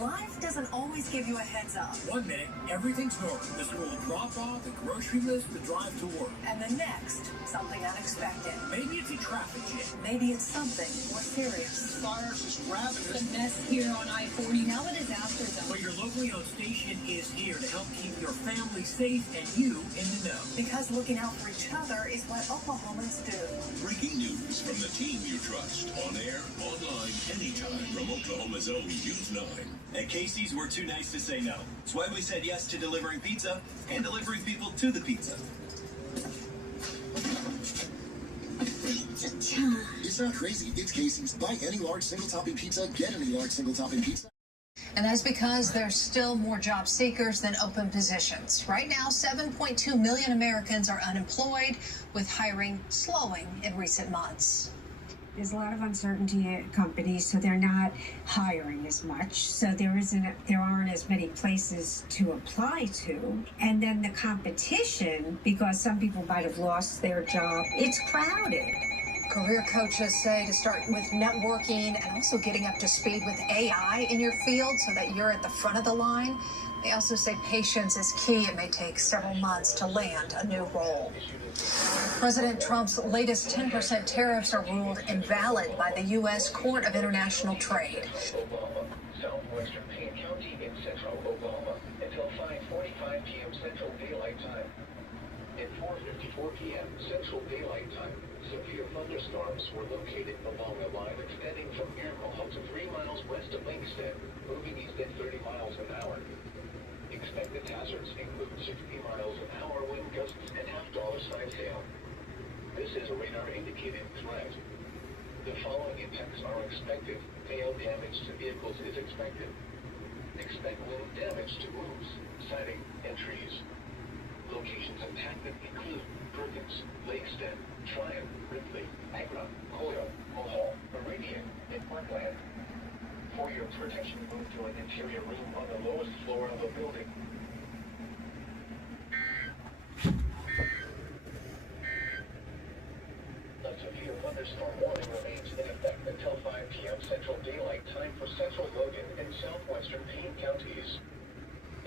Life doesn't always give you a heads up. 1 minute, everything's normal. The school drop off, the grocery list, the drive to work. And the next, something unexpected. Maybe it's a traffic jam. Maybe it's something more serious. Fires is ravaging. The mess here on I-40, now a disaster zone. But your locally owned station is here to help keep your family safe and you in the know. Because looking out for each other is what Oklahomans do. Breaking news from the team you trust. On air, online, anytime. From Oklahoma's own News 9. At Casey's, we're too nice to say no. That's why we said yes to delivering pizza and delivering people to the pizza. Pizza time. It's not crazy. It's Casey's. Buy any large single-topping pizza, get any large single-topping pizza. And that's because there's still more job seekers than open positions. Right now, 7.2 million Americans are unemployed, with hiring slowing in recent months. There's a lot of uncertainty at companies, so they're not hiring as much. So there aren't as many places to apply to. And then the competition, because some people might have lost their job, it's crowded. Career coaches say to start with networking and also getting up to speed with AI in your field so that you're at the front of the line. They also say patience is key. It may take several months to land a new role. President Trump's latest 10% tariffs are ruled invalid by the U.S. Court of International Trade. Oklahoma, southwestern Payne County in central Oklahoma until 5:45 p.m. Central Daylight Time. At 4:54 p.m. Central Daylight Time, severe thunderstorms were located along a line extending from Iroquois to 3 miles west of Lincoln, moving east at 30 miles an hour. Expected hazards include 60 miles an hour wind gusts and $50 hail. This is a radar-indicated threat. The following impacts are expected. Hail damage to vehicles is expected. Expect wind damage to roofs, siding, and trees. Locations impacted include Perkins, Lakestead, Tryon, Ripley, Agra, Coyle, Mohall, Meridian, and Parkland. For your protection, move to an interior room on the lowest floor of a building. A severe thunderstorm warning remains in effect until 5 p.m. Central Daylight Time for central Logan and southwestern Payne counties.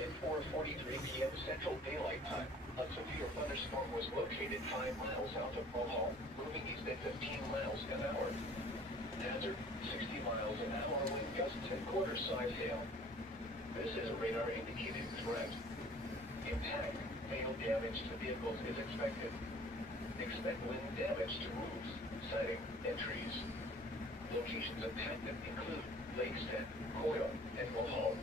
At 4:43 p.m. Central Daylight Time, a severe thunderstorm was located 5 miles south of Mohall, moving east at 15 miles an hour. Hazard, 60 miles an hour wind gusts and quarter-size hail. This is a radar-indicated threat. Impact, Hail damage to vehicles is expected. Expect wind damage to roofs, siding, and trees. Locations impacted include Lakestead, Coyle, and Mulholland.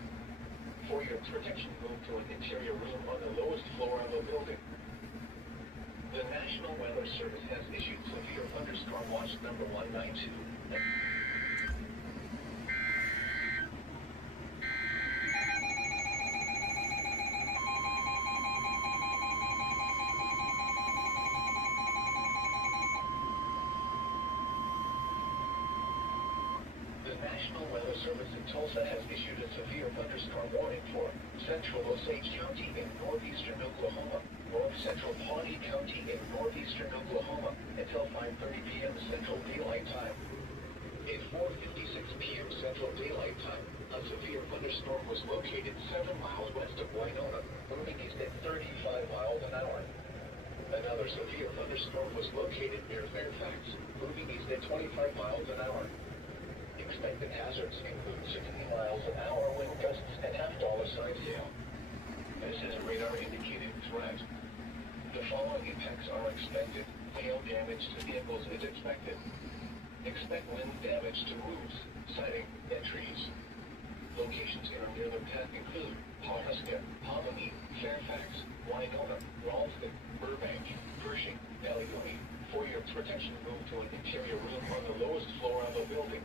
For your protection, move to an interior room on the lowest floor of the building. The National Weather Service has issued severe thunderstorm watch number 192. The National Weather Service in Tulsa has issued a severe thunderstorm warning for central Osage County in northeastern Oklahoma, north central Pawnee County in northeastern Oklahoma until 5:30 p.m. Central Daylight Time. At 4:56 p.m. Central Daylight Time, a severe thunderstorm was located 7 miles west of Winona, moving east at 35 miles an hour. Another severe thunderstorm was located near Fairfax, moving east at 25 miles an hour. Expected hazards include 60 miles an hour wind gusts and $half-size hail. This is a radar-indicated threat. The following impacts are expected. Hail damage to vehicles is expected. Expect wind damage to roofs, siding, and trees. Locations in or near the path include Pawhuska, Hominy, Fairfax, Winona, Ralston, Burbank, Pershing, L.N.C.O.W.A.F. For your protection, move to an interior room on the lowest floor of the building.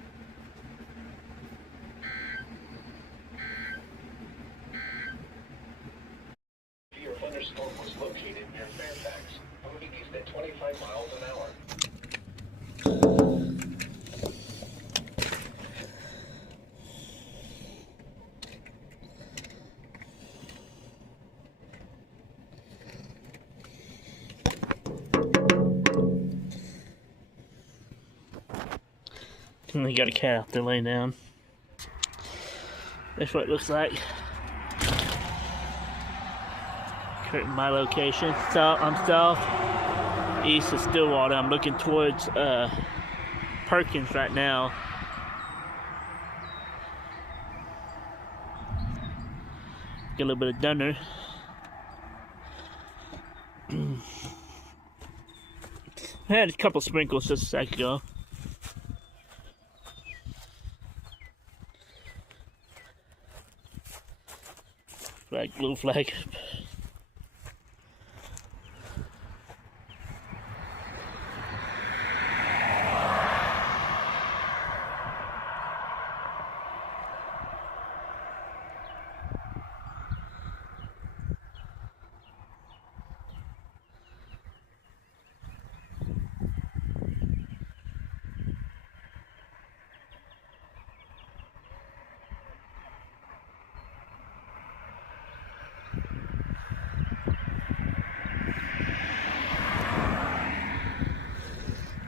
Severe thunderstorm was located near Fairfax, moving east at 25 miles an hour. And they got a cat out there laying down. That's what it looks like. Currently my location. So I'm south east of Stillwater. I'm looking towards Perkins right now. Get a little bit of thunder. I had a couple sprinkles just a second ago. Flag, blue flag.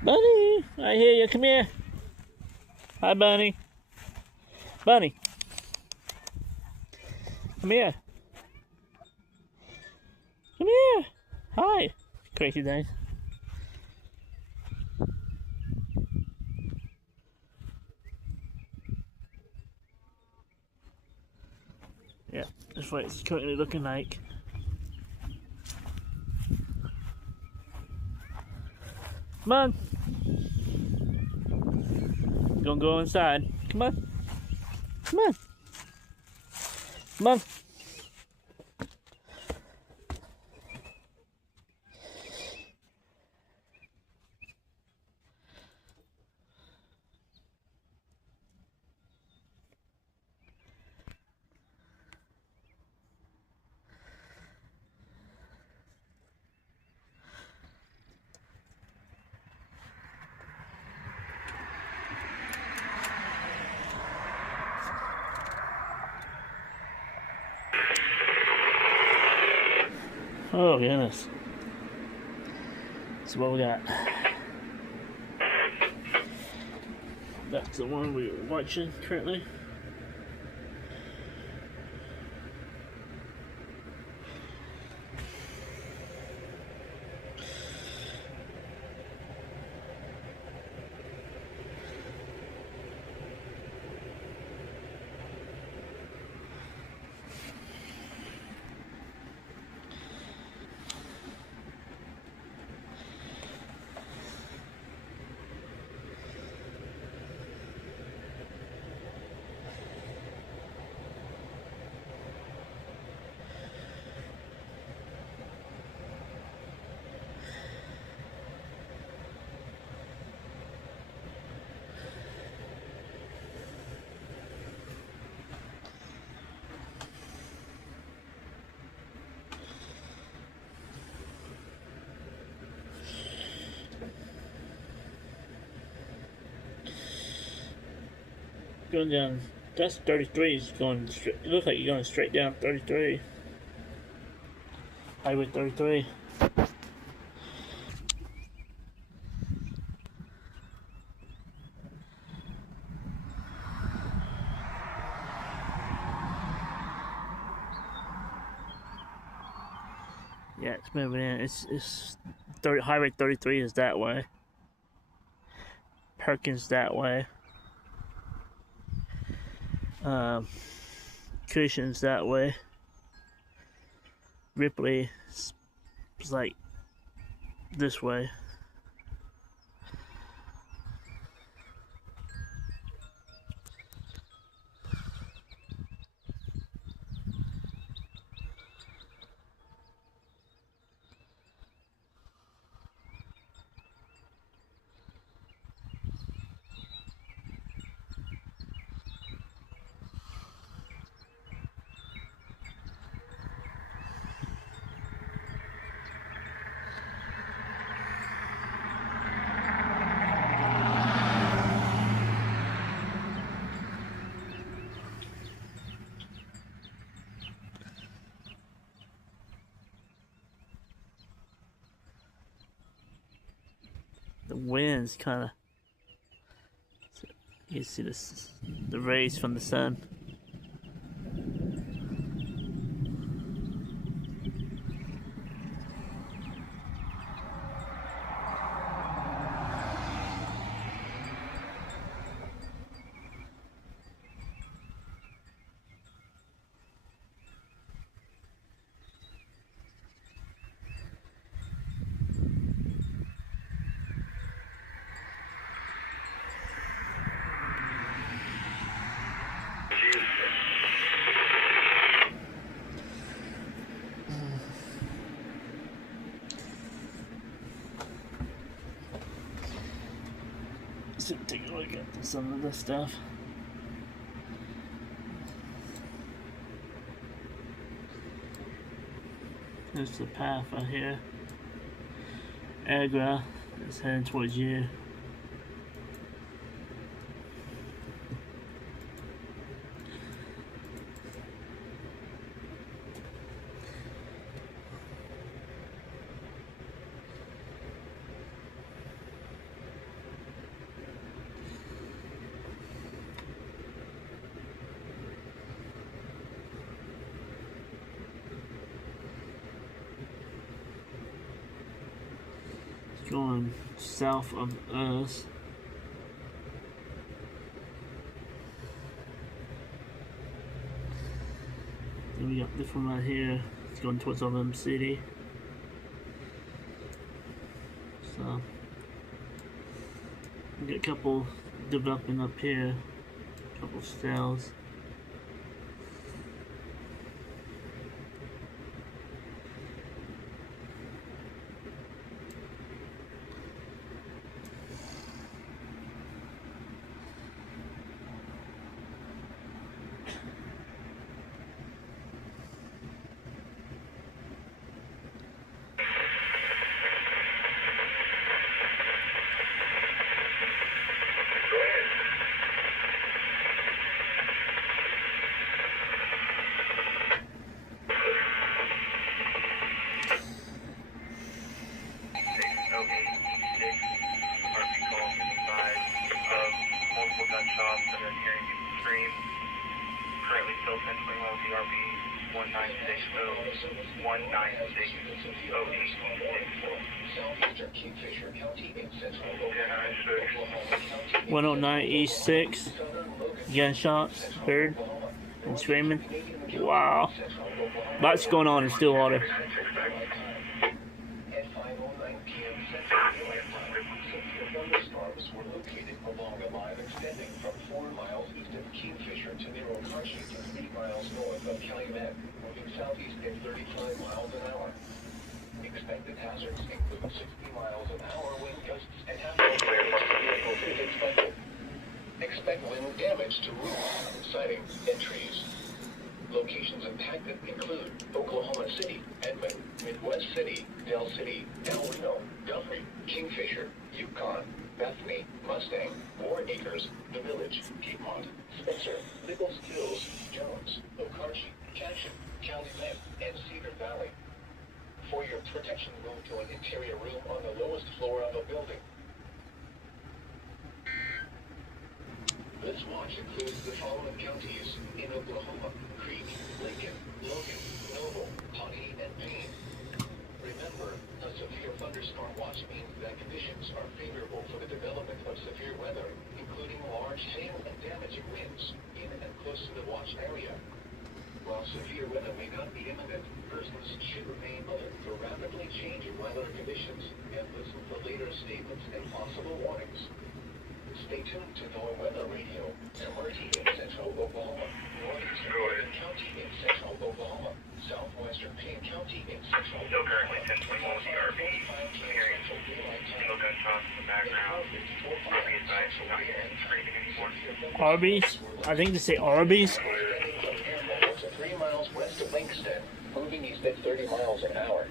Bunny, I hear you. Come here. Hi, Bunny. Bunny. Come here. Come here. Hi. Crazy thing. Yeah, that's what it's currently looking like. Come on. Gonna go inside. Come on. Come on. Come on. Oh goodness. So what we got? That's the one we were watching currently. Going down. That's 33. Is going straight. It looks like you're going straight down 33. Highway 33. Yeah, it's moving in. It's Highway 33 is that way. Perkins that way. Cushion's that way. Ripley is like this way. The wind's kind of, you can see the rays from the sun. Let's take a look at some of this stuff. There's the path right here. Agra is heading towards you. Going south of us. Then we got this one right here. It's going towards L.N.C.O.W.A.F City. So we got a couple developing up here, a couple styles. Currently still 1021 DRB 109 East 6. Gunshots heard and screaming. Wow. Lots going on in Stillwater. Thunderstorms were located along a line extending from 4 miles east of Kingfisher to near Okarshi, 3 miles north of L.N.C.O.W.A.F, moving southeast at 35 miles an hour. Expected hazards include 60 miles an hour wind gusts and half-hour vehicles is expected. Expect wind damage to roofs, siding, and trees. Locations impacted include Oklahoma City, Edmond, Midwest City, Del City, El Reno, Guthrie, Kingfisher, Yukon. Yukon, Bethany, Mustang, 4 Acres, The Village, Piedmont, Spencer, Nichols Hills, Jones, Okarche, Cashin, Calumet, and Cedar Valley. For your protection, move to an interior room on the lowest floor of a building. This watch includes the following counties in Oklahoma: Creek, Lincoln, Logan, Noble, Pawnee, and Payne. Remember, a severe thunderstorm watch means that conditions are favorable for the development of severe weather, including large hail and damaging winds in and close to the watch area. While severe weather may not be imminent, persons should remain alert for rapidly changing weather conditions and listen for later statements and possible warnings. Stay tuned to NOAA Weather Radio. Emerging in central Oklahoma, northeastern Payne County in central Oklahoma, southwestern Payne County in central Still currently 1021 with the RB. Hearing single gunshots in the background. RB advised not hearing screaming anymore. Arby's? I think they say Arby's. 3 miles west of Linkston, moving east at 30 miles an hour.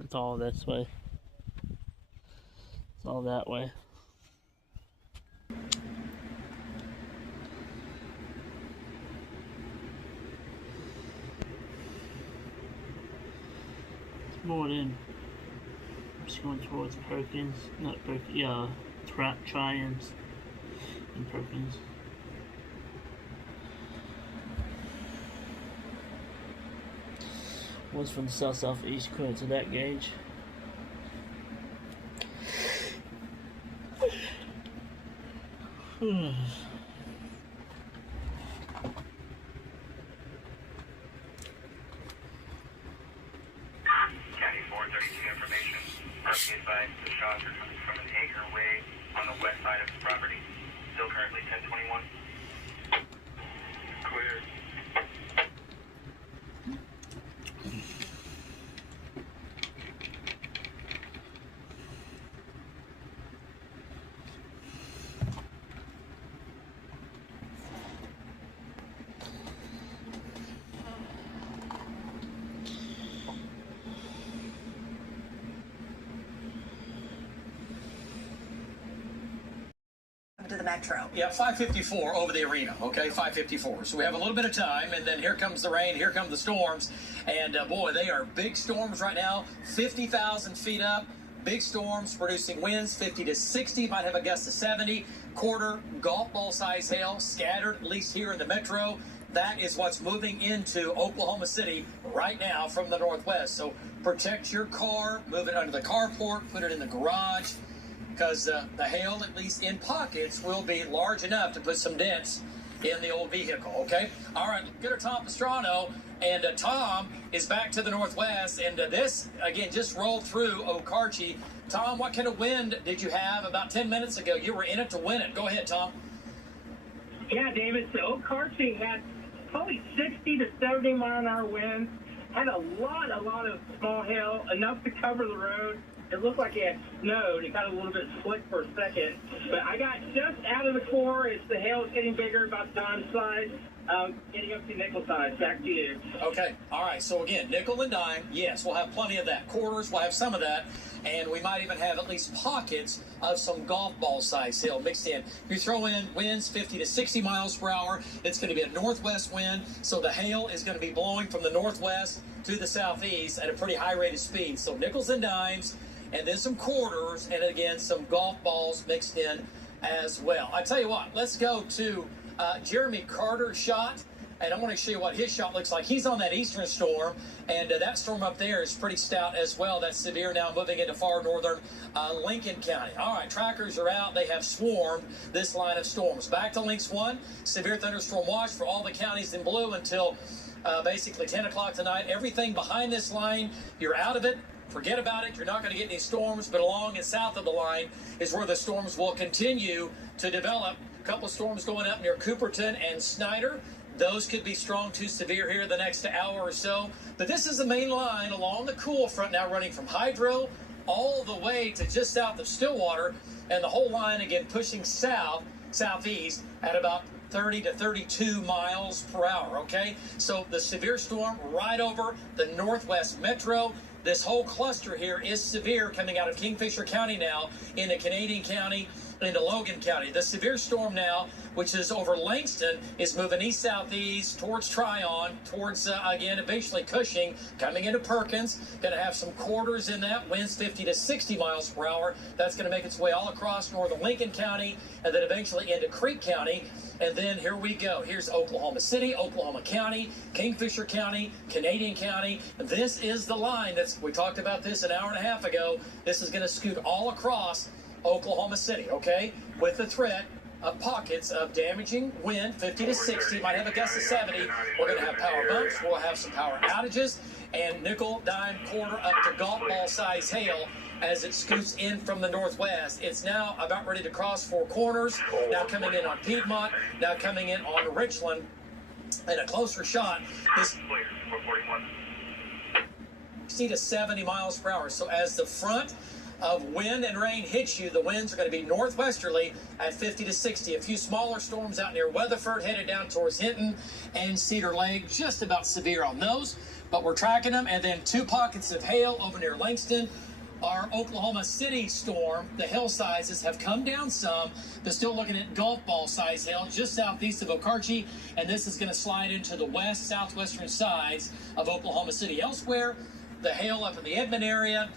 It's all this way. It's all that way. It's more in. I'm just going towards Perkins. Not Perkins, yeah, Triumphs and Perkins. One's from the south-southeast according to that gauge. County 432 information. RP advised the shots are coming from an acre away on the west side of the property. Still currently 1021. Clear. To the Metro. Yeah, 5:54 over the arena, okay, 5:54. So we have a little bit of time, and then here comes the rain, here come the storms, and boy, they are big storms right now, 50,000 feet up, big storms producing winds 50 to 60, might have a gust of 70, quarter golf ball size hail scattered, at least here in the Metro. That is what's moving into Oklahoma City right now from the northwest. So protect your car, move it under the carport, put it in the garage, because the hail, at least in pockets, will be large enough to put some dents in the old vehicle, okay? All right, get her Tom Pastrano, and Tom is back to the northwest, and this, again, just rolled through Okarche. Tom, what kind of wind did you have about 10 minutes ago? You were in it to win it. Go ahead, Tom. Yeah, David, so Okarche had probably 60 to 70 mile an hour winds, had a lot of small hail, enough to cover the road. It looked like it had snowed. It got a little bit slick for a second. But I got just out of the core as the hail was getting bigger, about dime size, getting up to nickel size. Back to you. Okay. All right. So, again, nickel and dime, yes, we'll have plenty of that. Quarters, we'll have some of that. And we might even have at least pockets of some golf ball size hail mixed in. You throw in winds 50 to 60 miles per hour. It's going to be a northwest wind. So the hail is going to be blowing from the northwest to the southeast at a pretty high rate of speed. So nickels and dimes, and then some quarters, and again, some golf balls mixed in as well. I tell you what, let's go to Jeremy Carter's shot and I want to show you what his shot looks like. He's on that eastern storm, and that storm up there is pretty stout as well. That's severe now, moving into far northern Lincoln County. All right, trackers are out. They have swarmed this line of storms. Back to Lynx 1, severe thunderstorm watch for all the counties in blue until basically 10 o'clock tonight. Everything behind this line, you're out of it. Forget about it. You're not going to get any storms, but along and south of the line is where the storms will continue to develop. A couple of storms going up near Cooperton and Snyder. Those could be strong to severe here the next hour or so. But this is the main line along the cool front now, running from Hydro all the way to just south of Stillwater, and the whole line again pushing southeast at about 30 to 32 miles per hour, okay? So the severe storm right over the northwest metro. This whole cluster here is severe, coming out of Kingfisher County now into Canadian County, into Logan County. The severe storm now, which is over Langston, is moving east-southeast towards Tryon, towards, again, eventually Cushing, coming into Perkins. Going to have some quarters in that, winds 50 to 60 miles per hour. That's going to make its way all across northern Lincoln County, and then eventually into Creek County. And then here we go. Here's Oklahoma City, Oklahoma County, Kingfisher County, Canadian County. This is the line we talked about this an hour and a half ago. This is going to scoot all across Oklahoma City, okay? With the threat of pockets of damaging wind, 50 to 60, might have a gust of 70. We're going to have power bumps. We'll have some power outages and nickel, dime, quarter, up to golf ball size hail as it scoots in from the northwest. It's now about ready to cross Four Corners, now coming in on Piedmont, now coming in on Richland. And a closer shot, this 60 to 70 miles per hour. So as the front of wind and rain hits you, the winds are going to be northwesterly at 50 to 60. A few smaller storms out near Weatherford, headed down towards Hinton and Cedar Lake, just about severe on those, but we're tracking them. And then two pockets of hail over near Langston. Our Oklahoma City storm, the hail sizes have come down some. They're still looking at golf ball size hail just southeast of Okarche, and this is going to slide into the west, southwestern sides of Oklahoma City. Elsewhere, the hail up in the Edmond area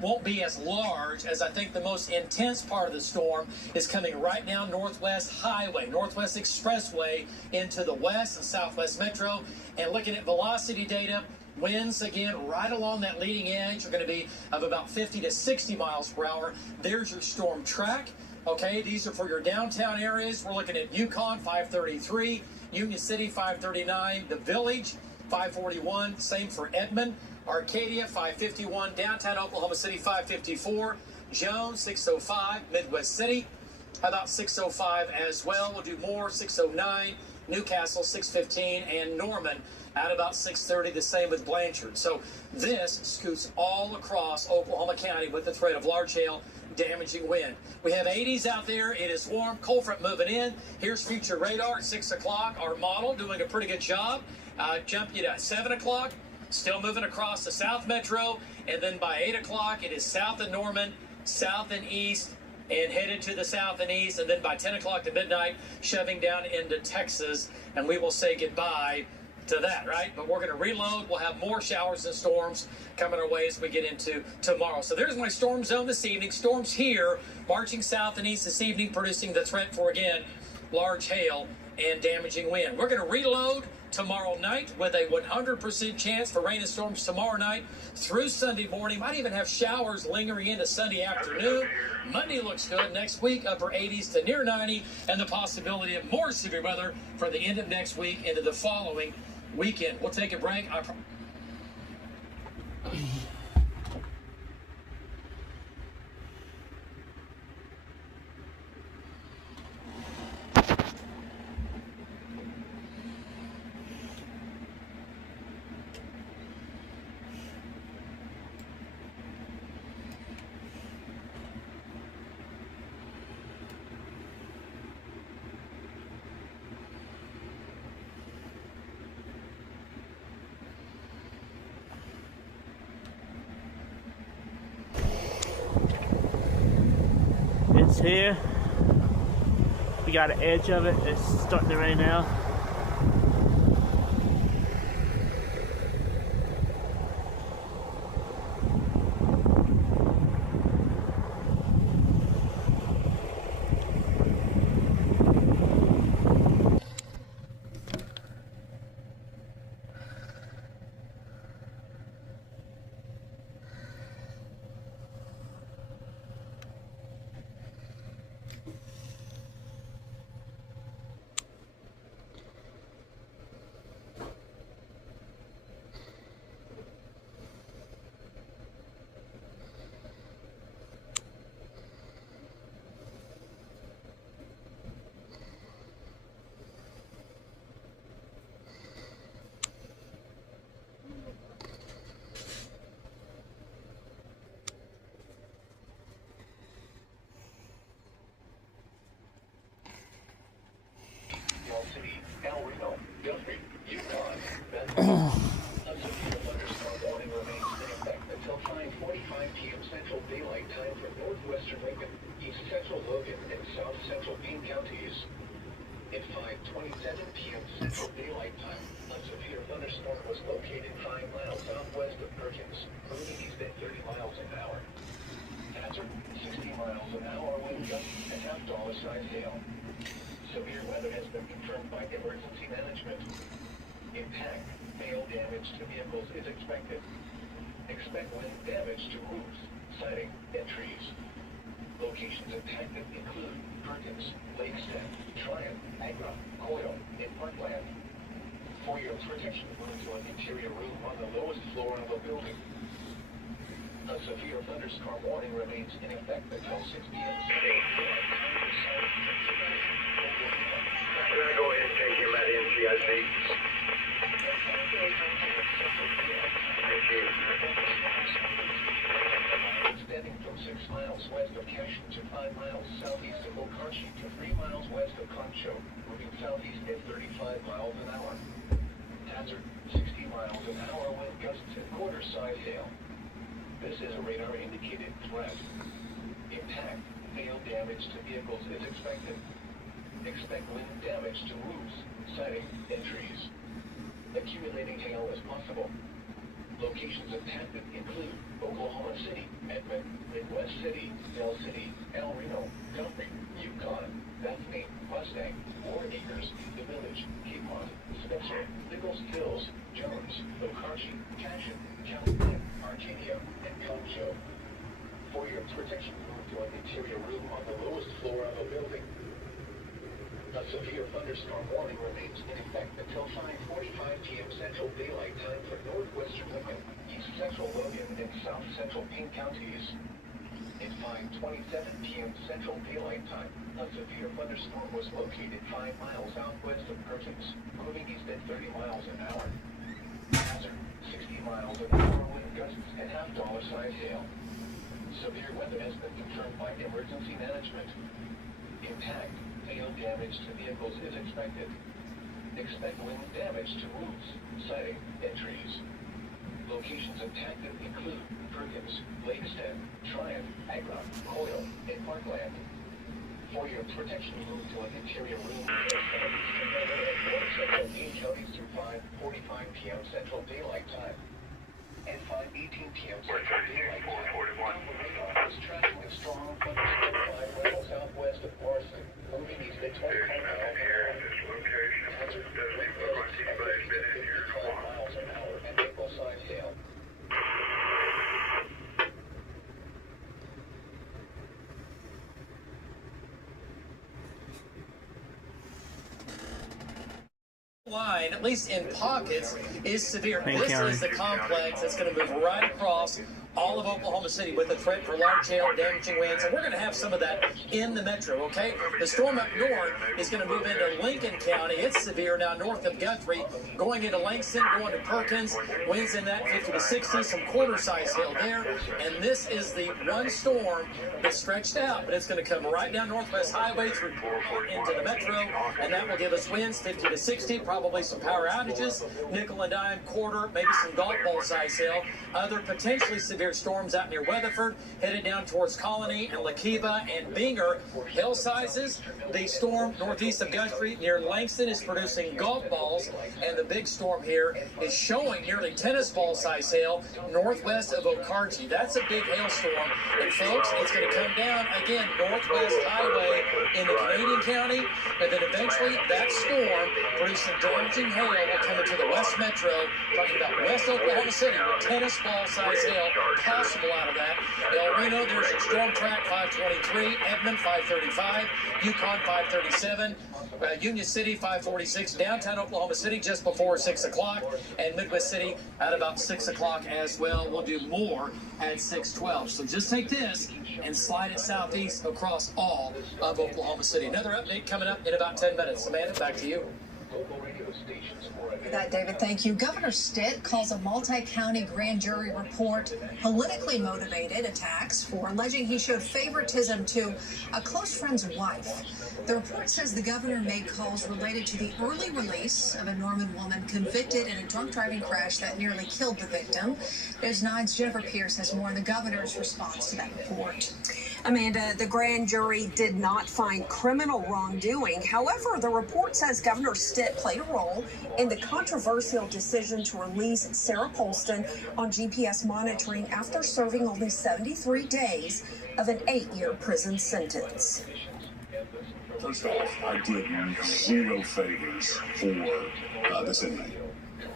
won't be as large, as I think the most intense part of the storm is coming right down Northwest Highway, Northwest Expressway into the west and southwest metro. And looking at velocity data, winds again right along that leading edge are going to be of about 50 to 60 miles per hour. There's your storm track. Okay, these are for your downtown areas. We're looking at Yukon 533, Union City 539, the Village 541, same for Edmond. Arcadia 551, downtown Oklahoma City 554, Jones 605, Midwest City about 605 as well. We'll do more, 609, Newcastle 615, and Norman at about 630, the same with Blanchard. So this scoots all across Oklahoma County with the threat of large hail, damaging wind. We have 80s out there. It is warm. Cold front moving in. Here's future radar at 6 o'clock. Our model doing a pretty good job. Jump you to 7 o'clock. Still moving across the South Metro, and then by 8 o'clock, it is south of Norman, south and east, and headed to the south and east, and then by 10 o'clock to midnight, shoving down into Texas, and we will say goodbye to that, right? But we're going to reload. We'll have more showers and storms coming our way as we get into tomorrow. So there's my storm zone this evening. Storms here, marching south and east this evening, producing the threat for, again, large hail and damaging wind. We're going to reload tomorrow night with a 100% chance for rain and storms tomorrow night through Sunday morning. Might even have showers lingering into Sunday afternoon. Monday looks good. Next week, upper 80s to near 90, and the possibility of more severe weather for the end of next week into the following weekend. We'll take a break. It's here. We got an edge of it. It's starting to rain now. Central Daylight Time for northwestern Lincoln, east central Logan, and south central Bean counties. At 5:27 p.m. Central Daylight Time, a severe thunderstorm was located 5 miles southwest of Perkins, moving east at 30 miles an hour. Hazard, 60 miles an hour wind gusts and $half size hail. Severe weather has been confirmed by emergency management. Impact, hail damage to vehicles is expected. Expect wind damage to roofs, siding, and trees. Locations impacted include Perkins, L.N.C.O.W.A.F, Triumph, L.N.C.O.W.A.F, and Parkland. For your protection, move to an interior room on the lowest floor of a building. A severe thunderstorm warning remains in effect until 6 p.m. I'm going to go ahead and take him at NCIC. Extending from 6 miles west of Cashin to 5 miles southeast of Okarchi to 3 miles west of Concho, moving southeast at 35 miles an hour. Hazard, 60 miles an hour wind gusts and quarter-size hail. This is a radar-indicated threat. Impact, hail damage to vehicles is expected. Expect wind damage to roofs, siding, and trees. Accumulating hail is possible. Locations impacted include Oklahoma City, Edmond, Midwest City, Del City, El Reno, Guthrie, Yukon, Bethany, Mustang, Warren Acres, The Village, Piedmont, Spencer, Nichols Hills, Jones, Okarchi, Cashin, California, Arcadia, and Concho. For your protection, move to an interior room on the lowest floor of a building. A severe thunderstorm warning remains in effect until 5:45 p.m. Central Daylight Time for northwestern Lincoln, east central Logan, and south central Bean counties. At 5:27 p.m. Central Daylight Time, a severe thunderstorm was located 5 miles southwest of Perkins, moving east at 30 miles an hour. Hazard, 60 miles an hour wind gusts and $half size hail. Severe weather has been confirmed by emergency management. Impact, hail damage to vehicles is expected. Expect wind damage to roofs, siding, and trees. Locations impacted include Perkins, L.N.C.O.W.A.F, Triumph, L.N.C.O.W.A.F, and Parkland. For your protection, move to an interior room. Central Bean counties through 5:45 p.m. Central Daylight Time. At 5:18 p.m. Central Daylight Time, radar is tracking a strong thunderstorm 5 miles southwest of Morrison, moving east at 25 miles an hour. Hazard, wind gusts at 55 miles an hour and April-size hail. Line, at least in pockets, is severe. This is the complex that's going to move right across all of Oklahoma City with a threat for large hail, damaging winds, and we're going to have some of that in the metro, okay? The storm up north is going to move into Lincoln County. It's severe now north of Guthrie, going into Langston, going to Perkins. Winds in that 50 to 60, some quarter-size hail there. And this is the one storm that's stretched out, but it's going to come right down Northwest Highway through into the metro, and that will give us winds 50 to 60, probably some power outages, nickel and dime, quarter, maybe some golf ball size hail. Other potentially severe storms out near Weatherford, headed down towards Colony and L.N.C.O.W.A.F and Binger. Hail sizes, the storm northeast of Guthrie near Langston is producing golf balls, and the big storm here is showing nearly tennis ball size hail northwest of Okarchi. That's a big hailstorm, and folks, it's going to come down again Northwest Highway into Canadian County, and then eventually that storm producing damaging hail will come into the West Metro, talking about West Oklahoma City with tennis ball size hail possible out of that. El Reno, there's a storm track 523, Edmond 535, Yukon 537, Union City 546, downtown Oklahoma City just before 6 o'clock, and Midwest City at about 6 o'clock as well. We'll do more at 6:12. So just take this and slide it southeast across all of Oklahoma City. Another update coming up in about 10 minutes. Amanda, back to you. local radio stations for For that, David, thank you. Governor Stitt calls a multi-county grand jury report politically motivated attacks for alleging he showed favoritism to a close friend's wife. The report says the governor made calls related to the early release of a Norman woman convicted in a drunk driving crash that nearly killed the victim. News 9's Jennifer Pierce has more on the governor's response to that report. Amanda, the grand jury did not find criminal wrongdoing. However, the report says Governor Stitt played a role in the controversial decision to release Sarah Polston on GPS monitoring after serving only 73 days of an 8-year prison sentence. First off, I did 0 favors for this inmate.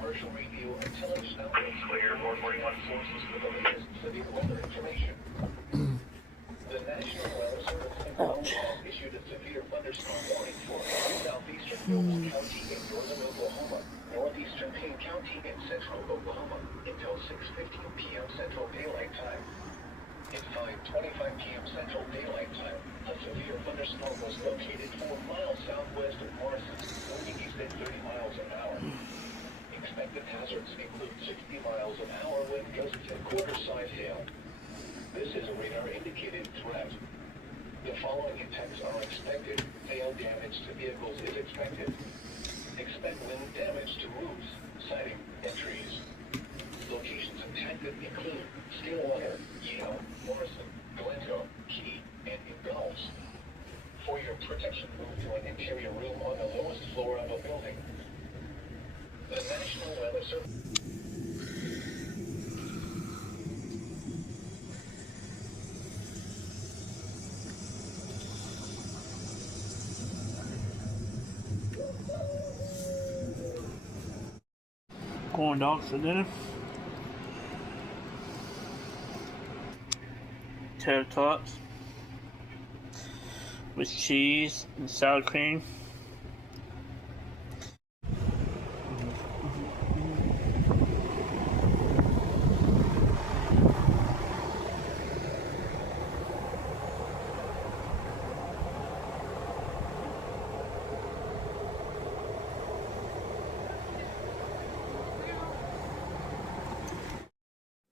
commercial review until it's now clear. 441 sources for the latest severe weather information. The National Weather Service issued a severe thunderstorm warning for southeastern Stillwater County in northern Oklahoma, northeastern King County in central Oklahoma until 6:15 p.m. Central Daylight Time. At 5:25 p.m. Central Daylight Time, a severe thunderstorm was located 4 miles southwest of Morrison, moving east at 30 miles an hour. Expected hazards include 60 miles an hour wind gusts and quarter-size hail. This is a radar-indicated threat. The following impacts are expected. Hail damage to vehicles is expected. Expect wind damage to roofs, siding, and trees. Locations impacted include Stillwater, Yale, Morrison, L.N.C.O.W.A.F, Key, and Gulfs. For your protection, move to an interior room on the lowest floor of a building. The National Weather Service. Corn dogs for dinner. Tater tots with cheese and sour cream.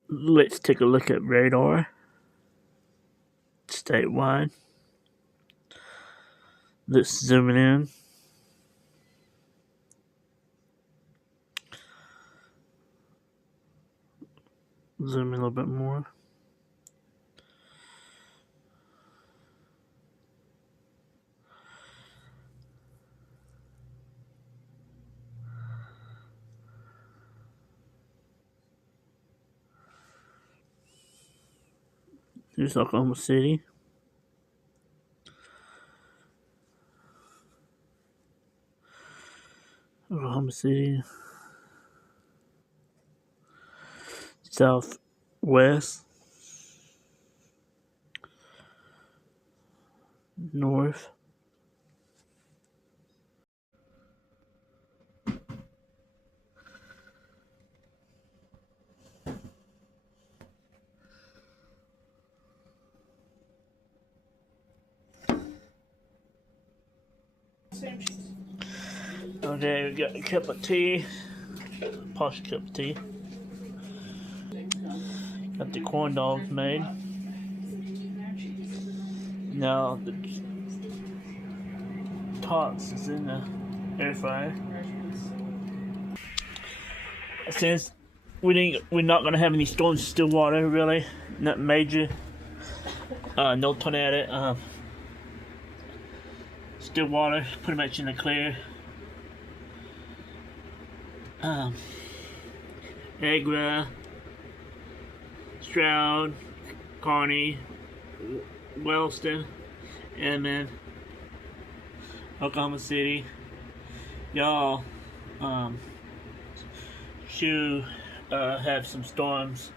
Let's take a look at radar statewide. Let's zoom it in. Zoom in a little bit more. Here's Oklahoma City. Oklahoma City. Southwest. North. Okay, we got a cup of tea. Posh cup of tea. Got the corn dogs made. Now the tots is in the air fryer. Since we're not gonna have any storms in Stillwater, really, not major. No tornado. Stillwater pretty much in the clear. Agra, Stroud, Kearney, Wellston, Edmond, Oklahoma City. Y'all should have some storms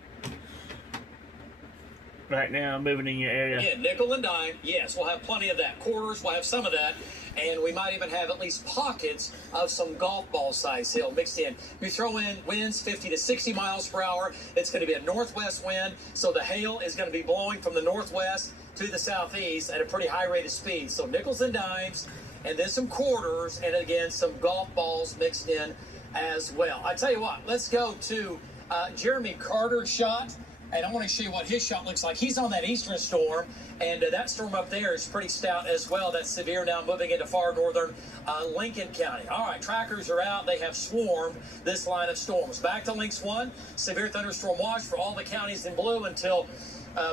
right now moving in your area. Yeah, nickel and dime. Yes, we'll have plenty of that. Quarters, we'll have some of that. And we might even have at least pockets of some golf ball size hail mixed in. We throw in winds 50 to 60 miles per hour. It's going to be a northwest wind, so the hail is going to be blowing from the northwest to the southeast at a pretty high rate of speed. So nickels and dimes, and then some quarters, and again, some golf balls mixed in as well. I tell you what, let's go to Jeremy Carter's shot. And I want to show you what his shot looks like. He's on that eastern storm, and that storm up there is pretty stout as well. That's severe now, moving into far northern Lincoln County. All right, trackers are out. They have swarmed this line of storms. Back to Lynx 1, severe thunderstorm watch for all the counties in blue until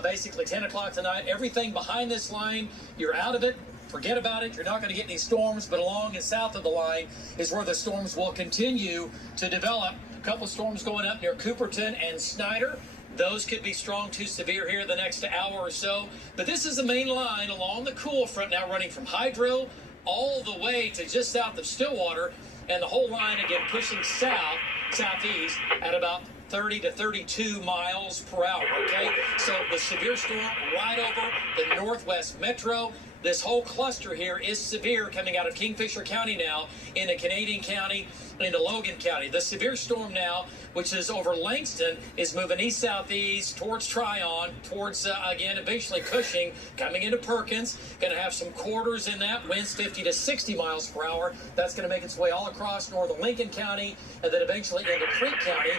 basically 10 o'clock tonight. Everything behind this line, you're out of it. Forget about it. You're not going to get any storms, but along and south of the line is where the storms will continue to develop. A couple storms going up near Cooperton and Snyder. Those could be strong to severe here the next hour or so. But this is the main line along the cool front now, running from Hydro all the way to just south of Stillwater. And the whole line, again, pushing south, southeast at about 30 to 32 miles per hour, okay? So the severe storm right over the northwest metro. This whole cluster here is severe, coming out of Kingfisher County now into Canadian County, into Logan County. The severe storm now, which is over Langston, is moving east-southeast towards Tryon, towards, again, eventually Cushing, coming into Perkins. Going to have some quarters in that, winds 50 to 60 miles per hour. That's going to make its way all across northern Lincoln County, and then eventually into Creek County.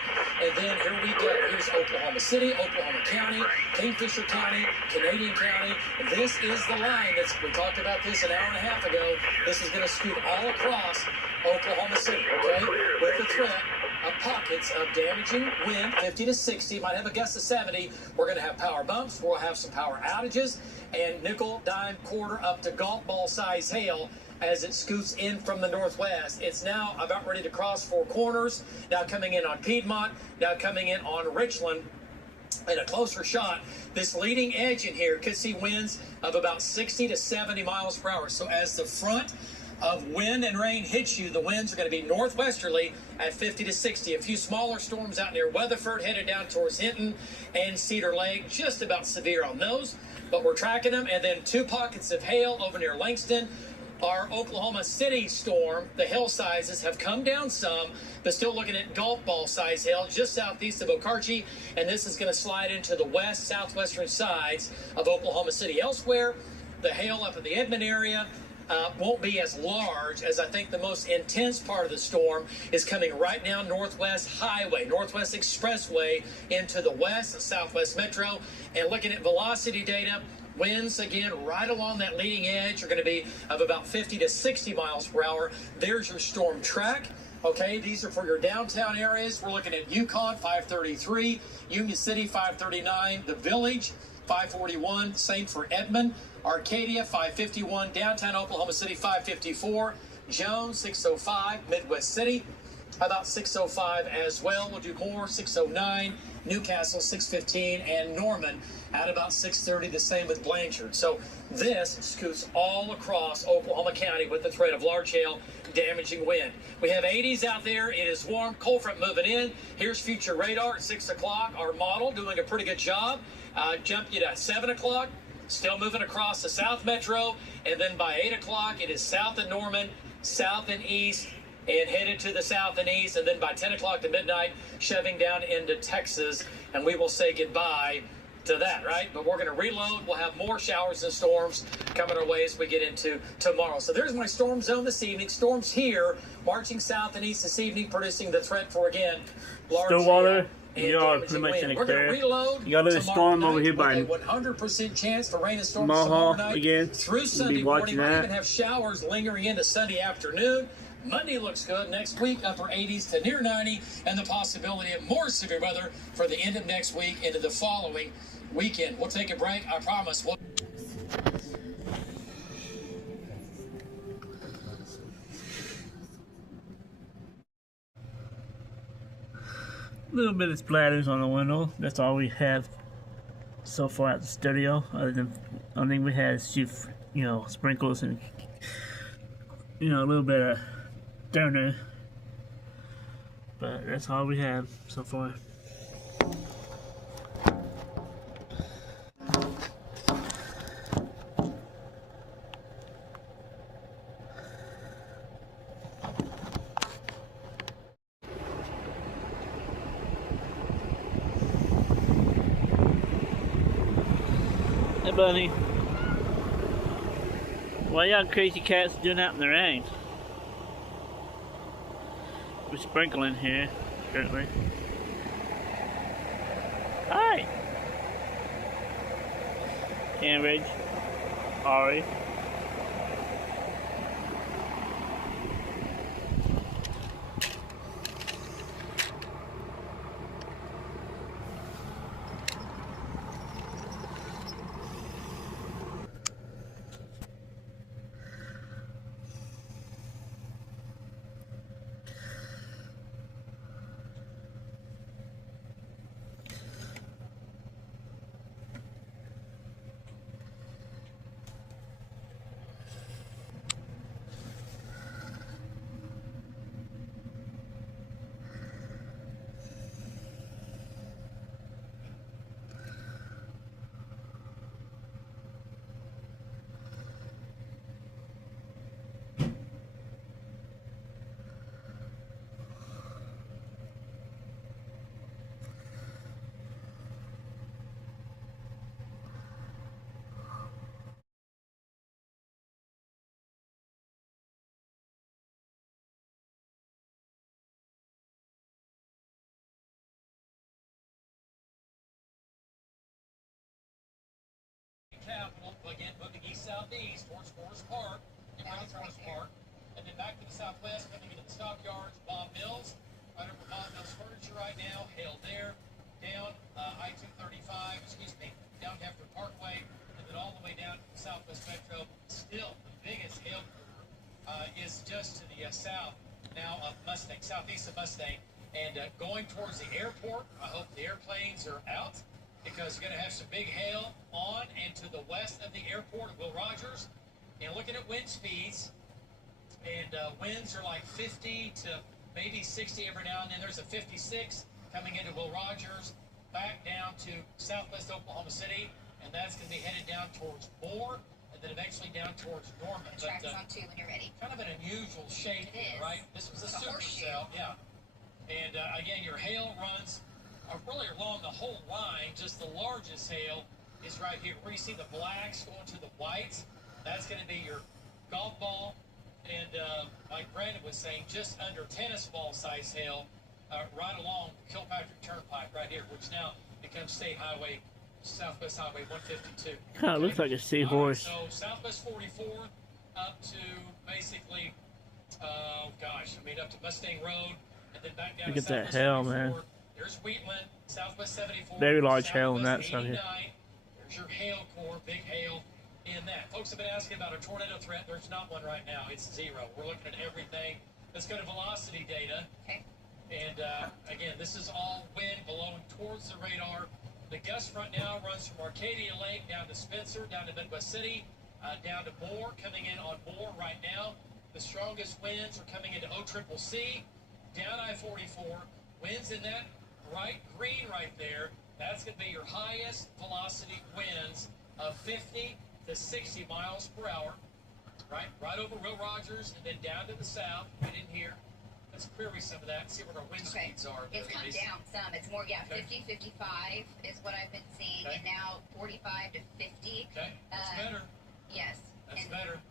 And then here we go. Here's Oklahoma City, Oklahoma County, Kingfisher County, Canadian County. This is the line we talked about this an hour and a half ago. This is going to scoot all across Oklahoma City, okay, with the threat of pockets of damaging wind, 50 to 60, might have a gust of 70. We're going to have power bumps. We'll have some power outages and nickel, dime, quarter up to golf ball size hail as it scoots in from the northwest. It's now about ready to cross Four Corners, now coming in on Piedmont, now coming in on Richland. And a closer shot, this leading edge in here could see winds of about 60 to 70 miles per hour. So as the front of wind and rain hits you, the winds are going to be northwesterly at 50 to 60. A few smaller storms out near Weatherford, headed down towards Hinton and Cedar Lake, just about severe on those, but we're tracking them. And then two pockets of hail over near Langston. Our Oklahoma City storm, the hail sizes have come down some, but still looking at golf ball size hail just southeast of Okarche, and this is going to slide into the west, southwestern sides of Oklahoma City. Elsewhere, the hail up in the Edmond area won't be as large, as I think the most intense part of the storm is coming right now Northwest Highway, Northwest Expressway into the west and southwest metro. And looking at velocity data, winds, again, right along that leading edge are going to be of about 50 to 60 miles per hour. There's your storm track. Okay, these are for your downtown areas. We're looking at Yukon, 533, Union City, 539, The Village, 541, same for Edmond, Arcadia, 551, downtown Oklahoma City, 554, Jones, 605, Midwest City, about 605 as well. We'll do more, 609, Newcastle, 615, and Norman at about 630, the same with Blanchard. So this scoots all across Oklahoma County with the threat of large hail, damaging wind. We have 80s out there. It is warm. Cold front moving in. Here's future radar at 6 o'clock. Our model doing a pretty good job. Jump you to 7 o'clock. Still moving across the South Metro. And then by 8 o'clock, it is south of Norman, south and east, and headed to the south and east. And then by 10 o'clock to midnight, shoving down into Texas. And we will say goodbye to that, right? But we're going to reload. We'll have more showers and storms coming our way as we get into tomorrow. So there's my storm zone this evening. Storms here, marching south and east this evening, producing the threat for, again, large Stillwater, you are damaging pretty much in wind. the We're going to clear. reload. You got a little storm over here by a 100% chance for rain and storms tomorrow Mohawk night again. through You'll Sunday be morning. watching We that. even have showers lingering into Sunday afternoon. Monday looks good. Next week, upper 80s to near 90, and the possibility of more severe weather for the end of next week into the following weekend. We'll take a break. I promise. A little bit of splatters on the window. That's all we have so far at the studio. Other than, I think we had a few, sprinkles and, a little bit of thunder. But that's all we have so far. Hey, buddy. Why y'all crazy cats doing that in the rain? We're sprinkling here, currently. Hi! Cambridge. Ari. Capital, again, moving east-southeast towards Forest Park, and right Forest Park, and then back to the southwest, coming into the stockyards, Bob Mills, right over Bob Mills Furniture right now, hail there, down I-235, down Hefner Parkway, and then all the way down to the southwest metro. Still, the biggest hail is just to the south now of Mustang, southeast of Mustang, and going towards the airport. I hope the airplanes are out, because you're going to have some big hail on and to the west of the airport of Will Rogers. And looking at wind speeds, and winds are like 50 to maybe 60 every now and then. There's a 56 coming into Will Rogers, back down to southwest Oklahoma City, and that's going to be headed down towards Moore, and then eventually down towards Norman. The track's on too when you're ready. Kind of an unusual shape here, right? This was a supercell, yeah. And again, your hail runs really along the whole line. Just the largest hail is right here. Where you see the blacks going to the whites, that's going to be your golf ball. And like Brandon was saying, just under tennis ball size hail right along Kilpatrick Turnpike right here, which now becomes State Highway, Southwest Highway 152. Kind of looks like a seahorse. So Southwest 44 up to basically, up to Mustang Road, and then back down Look to at that Southwest hail, 44. man. There's Wheatland, Southwest 74. Very large hail on that Southwest side here. 89. There's your hail core, big hail in that. Folks have been asking about a tornado threat. There's not one right now. It's zero. We're looking at everything. Let's go to velocity data. Okay. And again, this is all wind blowing towards the radar. The gust front now runs from Arcadia Lake down to Spencer, down to Midwest City, down to Moore, coming in on Moore right now. The strongest winds are coming into O-Triple-C, down I-44. Winds in that bright green right there, that's going to be your highest velocity winds of 50 to 60 miles per hour, right over Will Rogers, and then down to the south, right in here. Let's query some of that and see what our wind speeds are. It's come down some. It's more, 50, 55 is what I've been seeing, and now 45 to 50. Okay, that's better. Yes. That's better.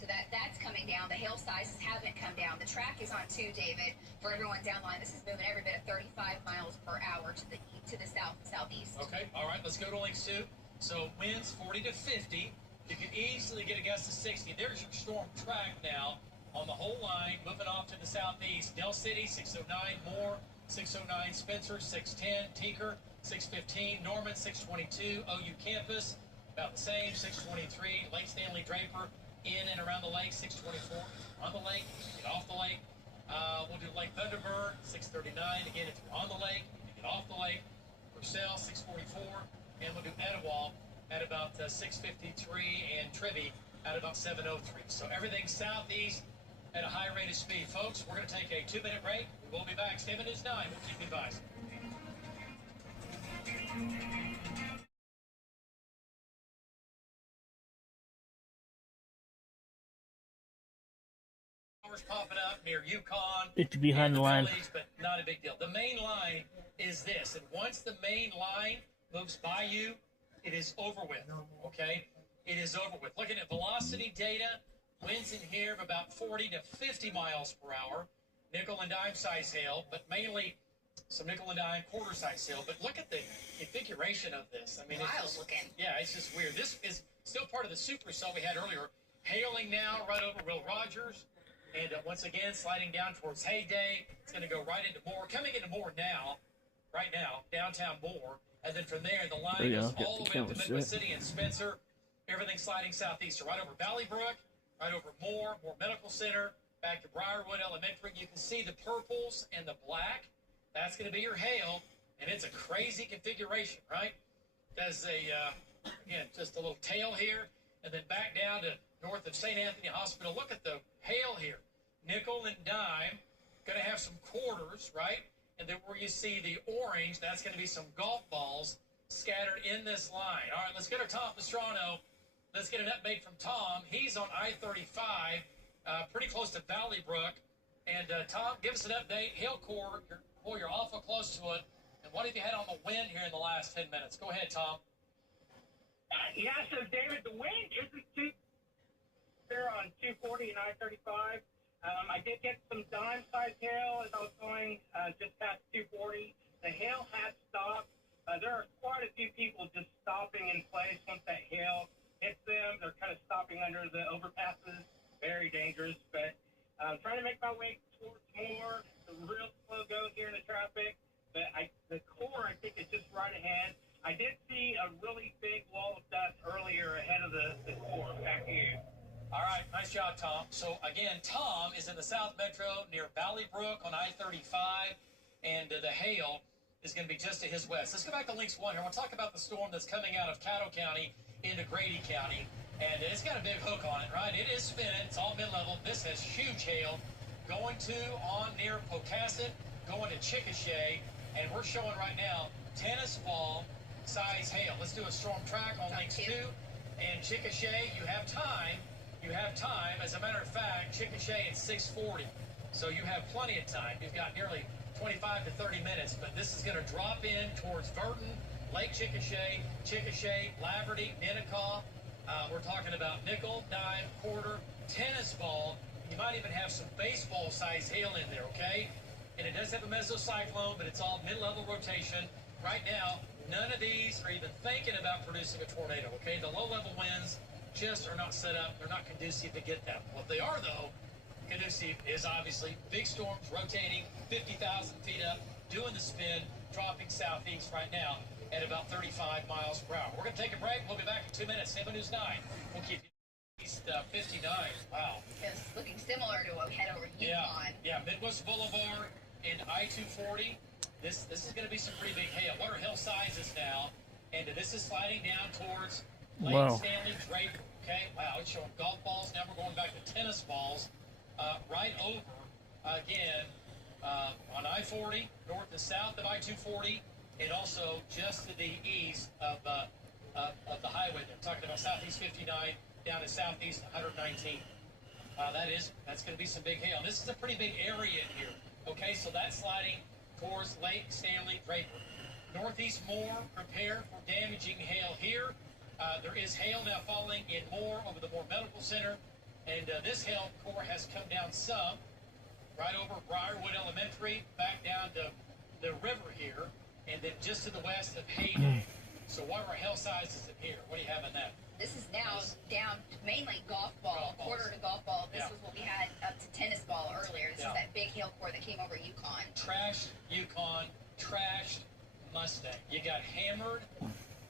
So that's coming down. The hail sizes haven't come down. The track is on too, David. For everyone downline, this is moving every bit at 35 miles per hour to the south and southeast. Okay, all right, let's go to L.N.C.O.W.A.F. So winds 40 to 50. You can easily get a gust of 60. There's your storm track now on the whole line, moving off to the southeast. Del City, 609, Moore, 609, Spencer, 610, Tinker, 615, Norman, 622, OU Campus, about the same, 623, Lake Stanley Draper, in and around the lake, 624, on the lake, get off the lake. We'll do Lake Thunderbird, 639, again, if you're on the lake, you get off the lake. Purcell, 644, and we'll do Etowah at about 653, and Trivy at about 703. So everything southeast at a high rate of speed. Folks, we're going to take a 2-minute break. We will be back. 7 News 9. We'll keep you advised. Popping up near Yukon. It's behind the line. Village, but not a big deal. The main line is this, and once the main line moves by you, it is over with, okay? it is over with. Looking at velocity data, winds in here of about 40 to 50 miles per hour. Nickel and dime size hail, but mainly some nickel and dime quarter size hail. But look at the configuration of this. I mean, Wild it's just, looking. Yeah, it's just weird. This is still part of the supercell we had earlier. Hailing now right over Will Rogers. And once again, sliding down towards Heyday. It's going to go right into Moore. Coming into Moore now, right now, downtown Moore. And then from there, the line goes all the way up to Midwest City and Spencer. Everything sliding southeast. So right over Valley Brook, right over Moore Medical Center, back to Briarwood Elementary. You can see the purples and the black. That's going to be your hail. And it's a crazy configuration, right? Does again, just a little tail here. And then back down to north of St. Anthony Hospital. Look at the hail here. Nickel and dime. Going to have some quarters, right? And then where you see the orange, that's going to be some golf balls scattered in this line. All right, let's get our Tom Pastrano. Let's get an update from Tom. He's on I-35, pretty close to Valley Brook. And Tom, give us an update. Hail core, you're awful close to it. And what have you had on the wind here in the last 10 minutes? Go ahead, Tom. Yeah, so David, the wind isn't too there on 240 and I-35. I did get some dime-sized hail as I was going just past 240. The hail has stopped. There are quite a few people just stopping in place once that hail hits them. They're kind of stopping under the overpasses. Very dangerous, but I'm trying to make my way towards Moore. It's a real slow go here in the traffic, but the core, I think, is just right ahead. I did see a really big wall of dust earlier ahead of the core. Back to you. All right, nice job, Tom. So, again, Tom is in the South Metro near Valley Brook on I-35, and the hail is going to be just to his west. Let's go back to L.N.C.O.W.A.F here. I want to talk about the storm that's coming out of Caddo County into Grady County, and it's got a big hook on it, right? It is spinning. It's all mid-level. This has huge hail going to on near Pocasset, going to Chickasha, and we're showing right now tennis ball size hail. Let's do a storm track on L.N.C.O.W.A.F and Chickasha. You have time. You have time. As a matter of fact, Chickasha at 6:40. So you have plenty of time. You've got nearly 25 to 30 minutes, but this is going to drop in towards Burton, Lake Chickasha, Laverty, N.C.O.W.A.F. We're talking about nickel, dime, quarter, tennis ball. You might even have some baseball size hail in there, okay? And it does have a mesocyclone, but it's all mid-level rotation. Right now, none of these are even thinking about producing a tornado, okay? The low-level winds just are not set up. They're not conducive to get that. What they are, though, conducive is obviously big storms rotating 50,000 feet up, doing the spin, dropping southeast right now at about 35 miles per hour. We're going to take a break. We'll be back in 2 minutes. 7 News 9. We'll keep you east 59. Wow. It's looking similar to what we had over Yukon. Yeah, Midwest Boulevard and I-240. This is going to be some pretty big hail. What are hail sizes now? And this is sliding down towards Lake Stanley Draper. Okay, wow, it's showing golf balls. Now we're going back to tennis balls. Right over, again, on I-40, north and south of I-240, and also just to the east of the highway. They're talking about Southeast 59 down to Southeast 119. That's going to be some big hail. This is a pretty big area in here. Okay, so that's sliding towards Lake Stanley Draper. Northeast Moore, prepare for damaging hail here. There is hail now falling in Moore over the Moore Medical Center, and this hail core has come down some, right over Briarwood Elementary, back down to the river here, and then just to the west of Hayden. So what are hail sizes in here? What do you have in that? This is now down to mainly golf ball, quarter to golf ball. This was what we had up to tennis ball earlier. This is that big hail core that came over Yukon. Trashed Yukon, trashed Mustang. You got hammered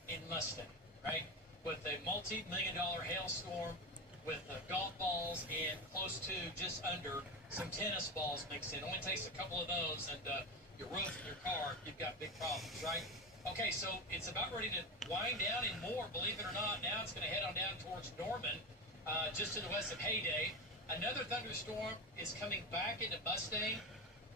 in Mustang, right? With a multi-million-dollar hailstorm with golf balls and close to just under some tennis balls mixed in. It only takes a couple of those and your roof and your car, you've got big problems, right? Okay, so it's about ready to wind down in Moore, believe it or not. Now it's going to head on down towards Norman, just to the west of Heyday. Another thunderstorm is coming back into Mustang,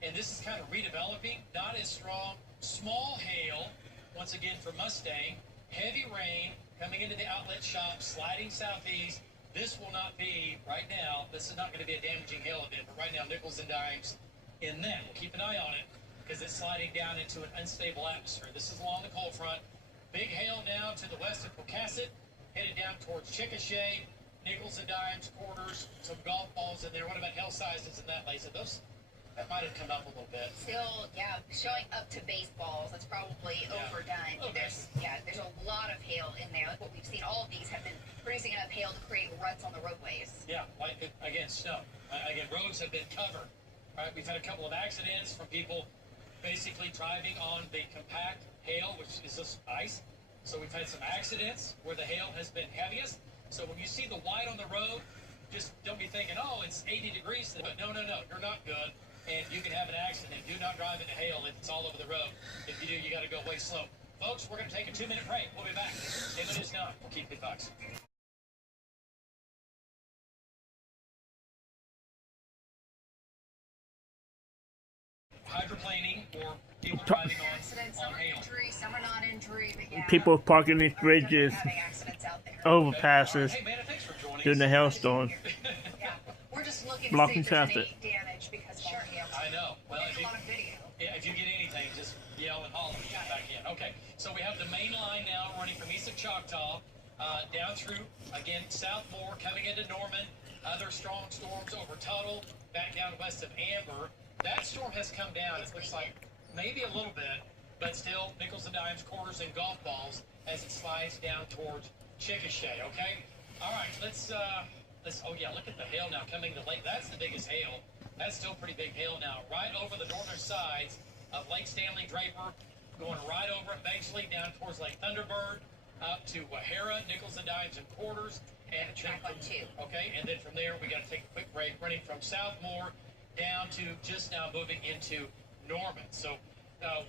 and this is kind of redeveloping, not as strong. Small hail, once again, for Mustang. Heavy rain coming into the outlet shop, sliding southeast. This will not be, right now, this is not going to be a damaging hail event, but right now, nickels and dimes in that. We'll keep an eye on it because it's sliding down into an unstable atmosphere. This is along the cold front. Big hail now to the west of Pocasset, headed down towards Chickasha, nickels and dimes, quarters, some golf balls in there. What about hail sizes in that, Lisa? Those, that might have come up a little bit. Still, yeah, showing up to baseballs. That's probably overdone. There's a lot of hail in there. Like what we've seen, all of these have been producing enough hail to create ruts on the roadways. Yeah, like, again, snow. Again, roads have been covered. Right? We've had a couple of accidents from people basically driving on the compact hail, which is just ice. So we've had some accidents where the hail has been heaviest. So when you see the white on the road, just don't be thinking, oh, it's 80 degrees. But no, you're not good. And you can have an accident. Do not drive into hail if it's all over the road. If you do, you got to go way slow. Folks, we're going to take a 2-minute break. We'll be back. 10 minutes now. We'll keep it bucks. Hydroplaning or people driving on hail. Injury, some are not injury, but yeah. People parking these bridges, overpasses during the hailstorm, We're just looking blocking to see if there's traffic. any damage because of all the hail. I know. Well, There's a lot of video. Yeah, if you get anything, just yell and holler and get back in. Okay, so we have the main line now running from east of Choctaw down through, again, Southmore, coming into Norman, other strong storms over Tuttle, back down west of Amber. That storm has come down, it looks like, maybe a little bit, but still nickels and dimes, quarters, and golf balls as it slides down towards Chickasha, okay? All right, let's, oh yeah, look at the hail now coming to Lake. That's the biggest hail. That's still pretty big hail now. Right over the northern sides of Lake Stanley Draper, going right over eventually down towards Lake Thunderbird, up to Wahara, nickels and dimes, and quarters. And track on 2. Okay, and then from there, we got to take a quick break, running from Southmore down to just now moving into Norman. So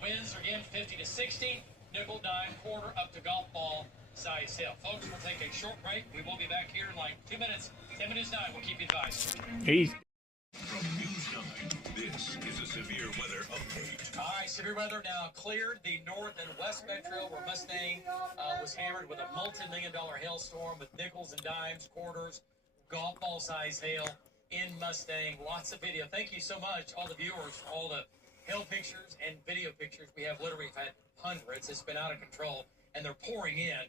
winds are again 50 to 60, nickel, dime, quarter, up to golf ball size hail. Folks, we'll take a short break. We will be back here in like 2 minutes. 10 minutes 9. We'll keep you advised. From News 9, this is a severe weather update. All right, severe weather now cleared the north and west metro where Mustang was hammered with a multi-million-dollar hailstorm with nickels and dimes, quarters, golf ball size hail in Mustang. Lots of video. Thank you so much, all the viewers, for all the hail pictures and video pictures. We have literally had hundreds. It's been out of control, and they're pouring in.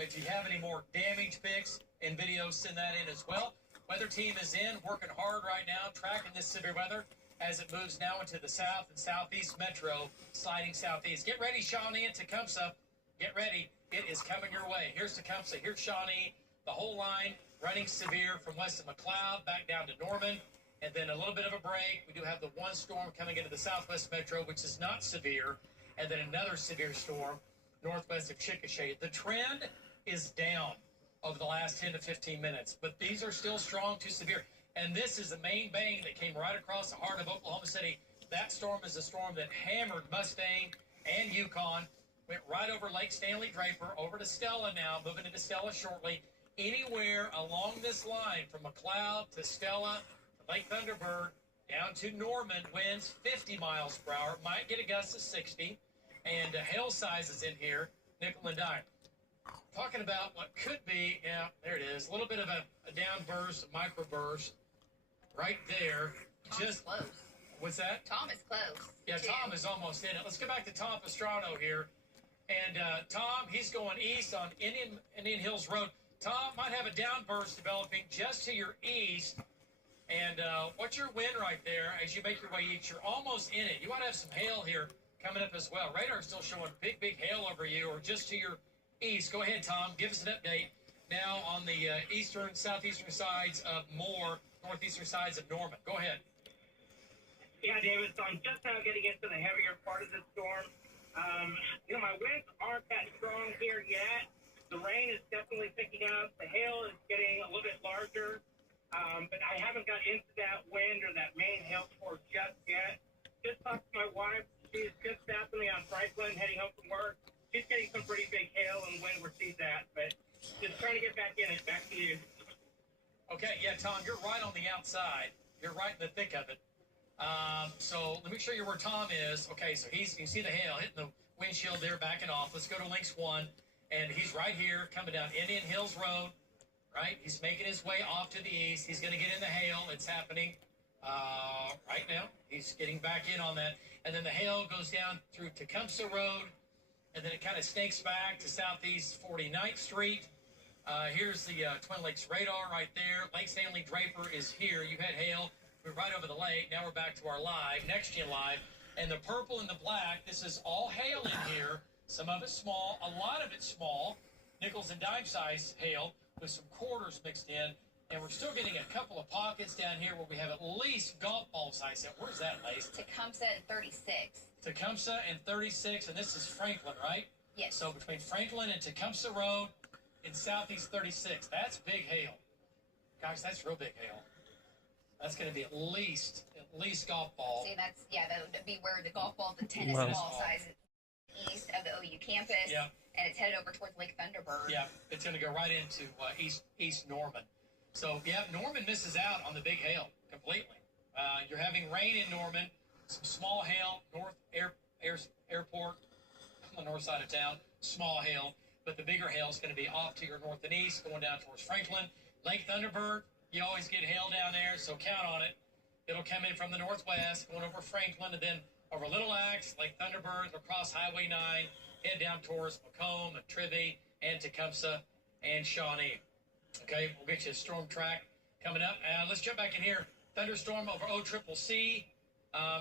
If you have any more damage pics and videos, send that in as well. Weather team is in, working hard right now, tracking this severe weather as it moves now into the south and southeast metro, sliding southeast. Get ready, Shawnee and Tecumseh. Get ready. It is coming your way. Here's Tecumseh. Here's Shawnee. The whole line running severe from west of McLeod back down to Norman. And then a little bit of a break. We do have the one storm coming into the southwest metro, which is not severe. And then another severe storm northwest of Chickasha. The trend is down over the last 10 to 15 minutes, but these are still strong to severe. And this is the main bang that came right across the heart of Oklahoma City. That storm is a storm that hammered Mustang and Yukon, went right over Lake Stanley Draper, over to Stella now, moving into Stella shortly. Anywhere along this line from McLeod to Stella, to Lake Thunderbird, down to Norman, winds 50 miles per hour, might get a gust of 60, and hail sizes in here, nickel and dime. Talking about what could be, yeah, there it is, a little bit of a downburst, a microburst, right there. Tom's close. What's that? Tom is close. Yeah, Tom is almost in it. Let's go back to Tom Pastrano here. And Tom, he's going east on Indian Hills Road. Tom might have a downburst developing just to your east. And what's your wind right there as you make your way east? You're almost in it. You want to have some hail here coming up as well. Radar's still showing big hail over you or just to your east. Go ahead, Tom. Give us an update now on the eastern, southeastern sides of Moore, northeastern sides of Norman. Go ahead. Yeah, David, so I'm just now getting into the heavier part of the storm. My winds aren't that strong here yet. The rain is definitely picking up. The hail is getting a little bit larger. But I haven't got into that wind or that main hail core just yet. Just talked to my wife. She's just stopping me on Franklin, heading home from work. She's getting some pretty big hail and wind where she's at, but just trying to get back in it. Back to you. Okay, yeah, Tom, you're right on the outside. You're right in the thick of it. So let me show you where Tom is. Okay, so you can see the hail hitting the windshield there, backing off. Let's go to Links 1, and he's right here, coming down Indian Hills Road, right? He's making his way off to the east. He's going to get in the hail. It's happening right now. He's getting back in on that. And then the hail goes down through Tecumseh Road, and then it kind of snakes back to southeast 49th Street, Here's the Twin Lakes radar right there. Lake Stanley Draper is here. You had hail. We're right over the lake. Now we're back to our live, next gen live. And the purple and the black, this is all hail in here. Some of it's small, a lot of it's small. Nickels and dime size hail with some quarters mixed in. And we're still getting a couple of pockets down here where we have at least golf ball size hail. Where's that, Lace? Tecumseh and 36. Tecumseh and 36, and this is Franklin, right? Yes. So between Franklin and Tecumseh Road in southeast 36, that's big hail. Gosh, that's real big hail. That's going to be at least golf ball. See, that would be where the golf ball, the tennis ball size is east of the OU campus. Yeah. And it's headed over towards Lake Thunderbird. Yeah, it's going to go right into East Norman. So, yeah, Norman misses out on the big hail completely. You're having rain in Norman, some small hail, North Airport, on the north side of town, small hail. But the bigger hail is going to be off to your north and east, going down towards Franklin. Lake Thunderbird, you always get hail down there, so count on it. It'll come in from the northwest, going over Franklin, and then over Little Axe, Lake Thunderbird, across Highway 9, head down towards Macomb and Trivy and Tecumseh and Shawnee. Okay, we'll get you a storm track coming up. Let's jump back in here. Thunderstorm over O-Triple-C.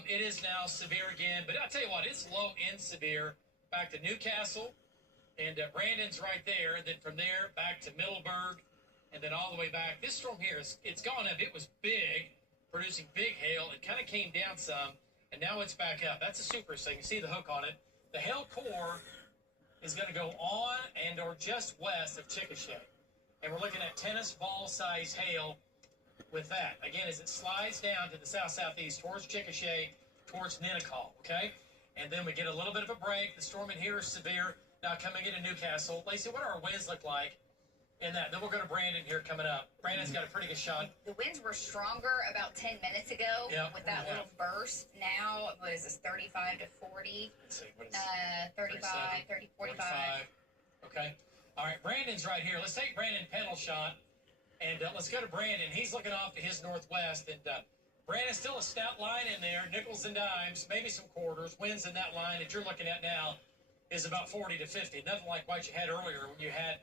It is now severe again, but I'll tell you what, it's low and severe. Back to Newcastle, and Brandon's right there. And then from there, back to Middleburg, and then all the way back. This storm here, it's gone up. It was big, producing big hail. It kind of came down some, and now it's back up. That's a super thing. You see the hook on it. The hail core is going to go on and or just west of Chickasha. And we're looking at tennis ball size hail with that. Again, as it slides down to the south-southeast towards Chickasha, towards N.C.O.W.A.F, okay? And then we get a little bit of a break. The storm in here is severe. Now coming into Newcastle. Lacey, what do our winds look like in that? Then we'll go to Brandon here coming up. Brandon's got a pretty good shot. The winds were stronger about 10 minutes ago with that little burst. Now, what is this, 35 to 40? Let's see, what is 35, 30, 45. Okay. All right, Brandon's right here. Let's take Brandon pedal shot, and let's go to Brandon. He's looking off to his northwest, and Brandon's still a stout line in there, nickels and dimes, maybe some quarters. Winds in that line that you're looking at now is about 40 to 50. Nothing like what you had earlier when you had,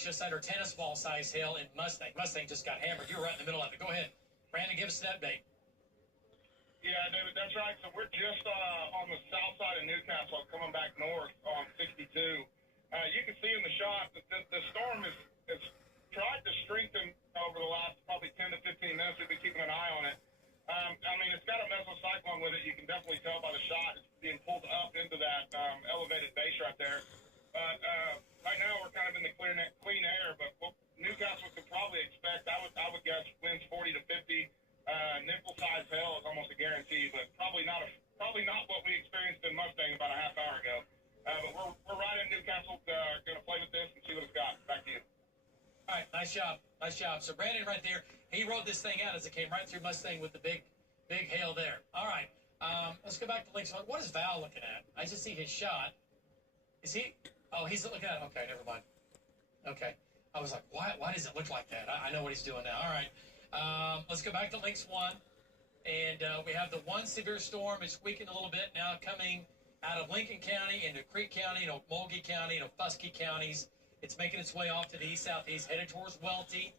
just under tennis ball size hail in Mustang. Mustang just got hammered. You were right in the middle of it. Go ahead. Brandon, give us an update. Yeah, David, that's right. So we're just on the south side of Newcastle, coming back north on 62. You can see in the shot that the storm has tried to strengthen over the last probably 10 to 15 minutes. We've been keeping an eye on it. It's got a mesocyclone with it. You can definitely tell by the shot. It's being pulled up into that elevated base right there. But right now we're kind of in the clean air. But what Newcastle could probably expect, I would guess, winds 40 to 50. Nickel size hail is almost a guarantee, but probably not what we experienced in Mustang about a half hour ago. But we're right in Newcastle. Going to play with this and see what it's got. Back to you. All right, nice job. So Brandon right there, he rode this thing out as it came right through Mustang with the big hail there. All right, let's go back to Links. What is Val looking at? I just see his shot. Is he? Oh, he's looking at it. Okay, never mind. Okay. I was like, why does it look like that? I know what he's doing now. All right. Let's go back to Links 1. And we have the one severe storm. It's weakened a little bit now, coming out of Lincoln County into Creek County, Mulkey County, Fusky counties. It's making its way off to the east-southeast, headed towards Welty,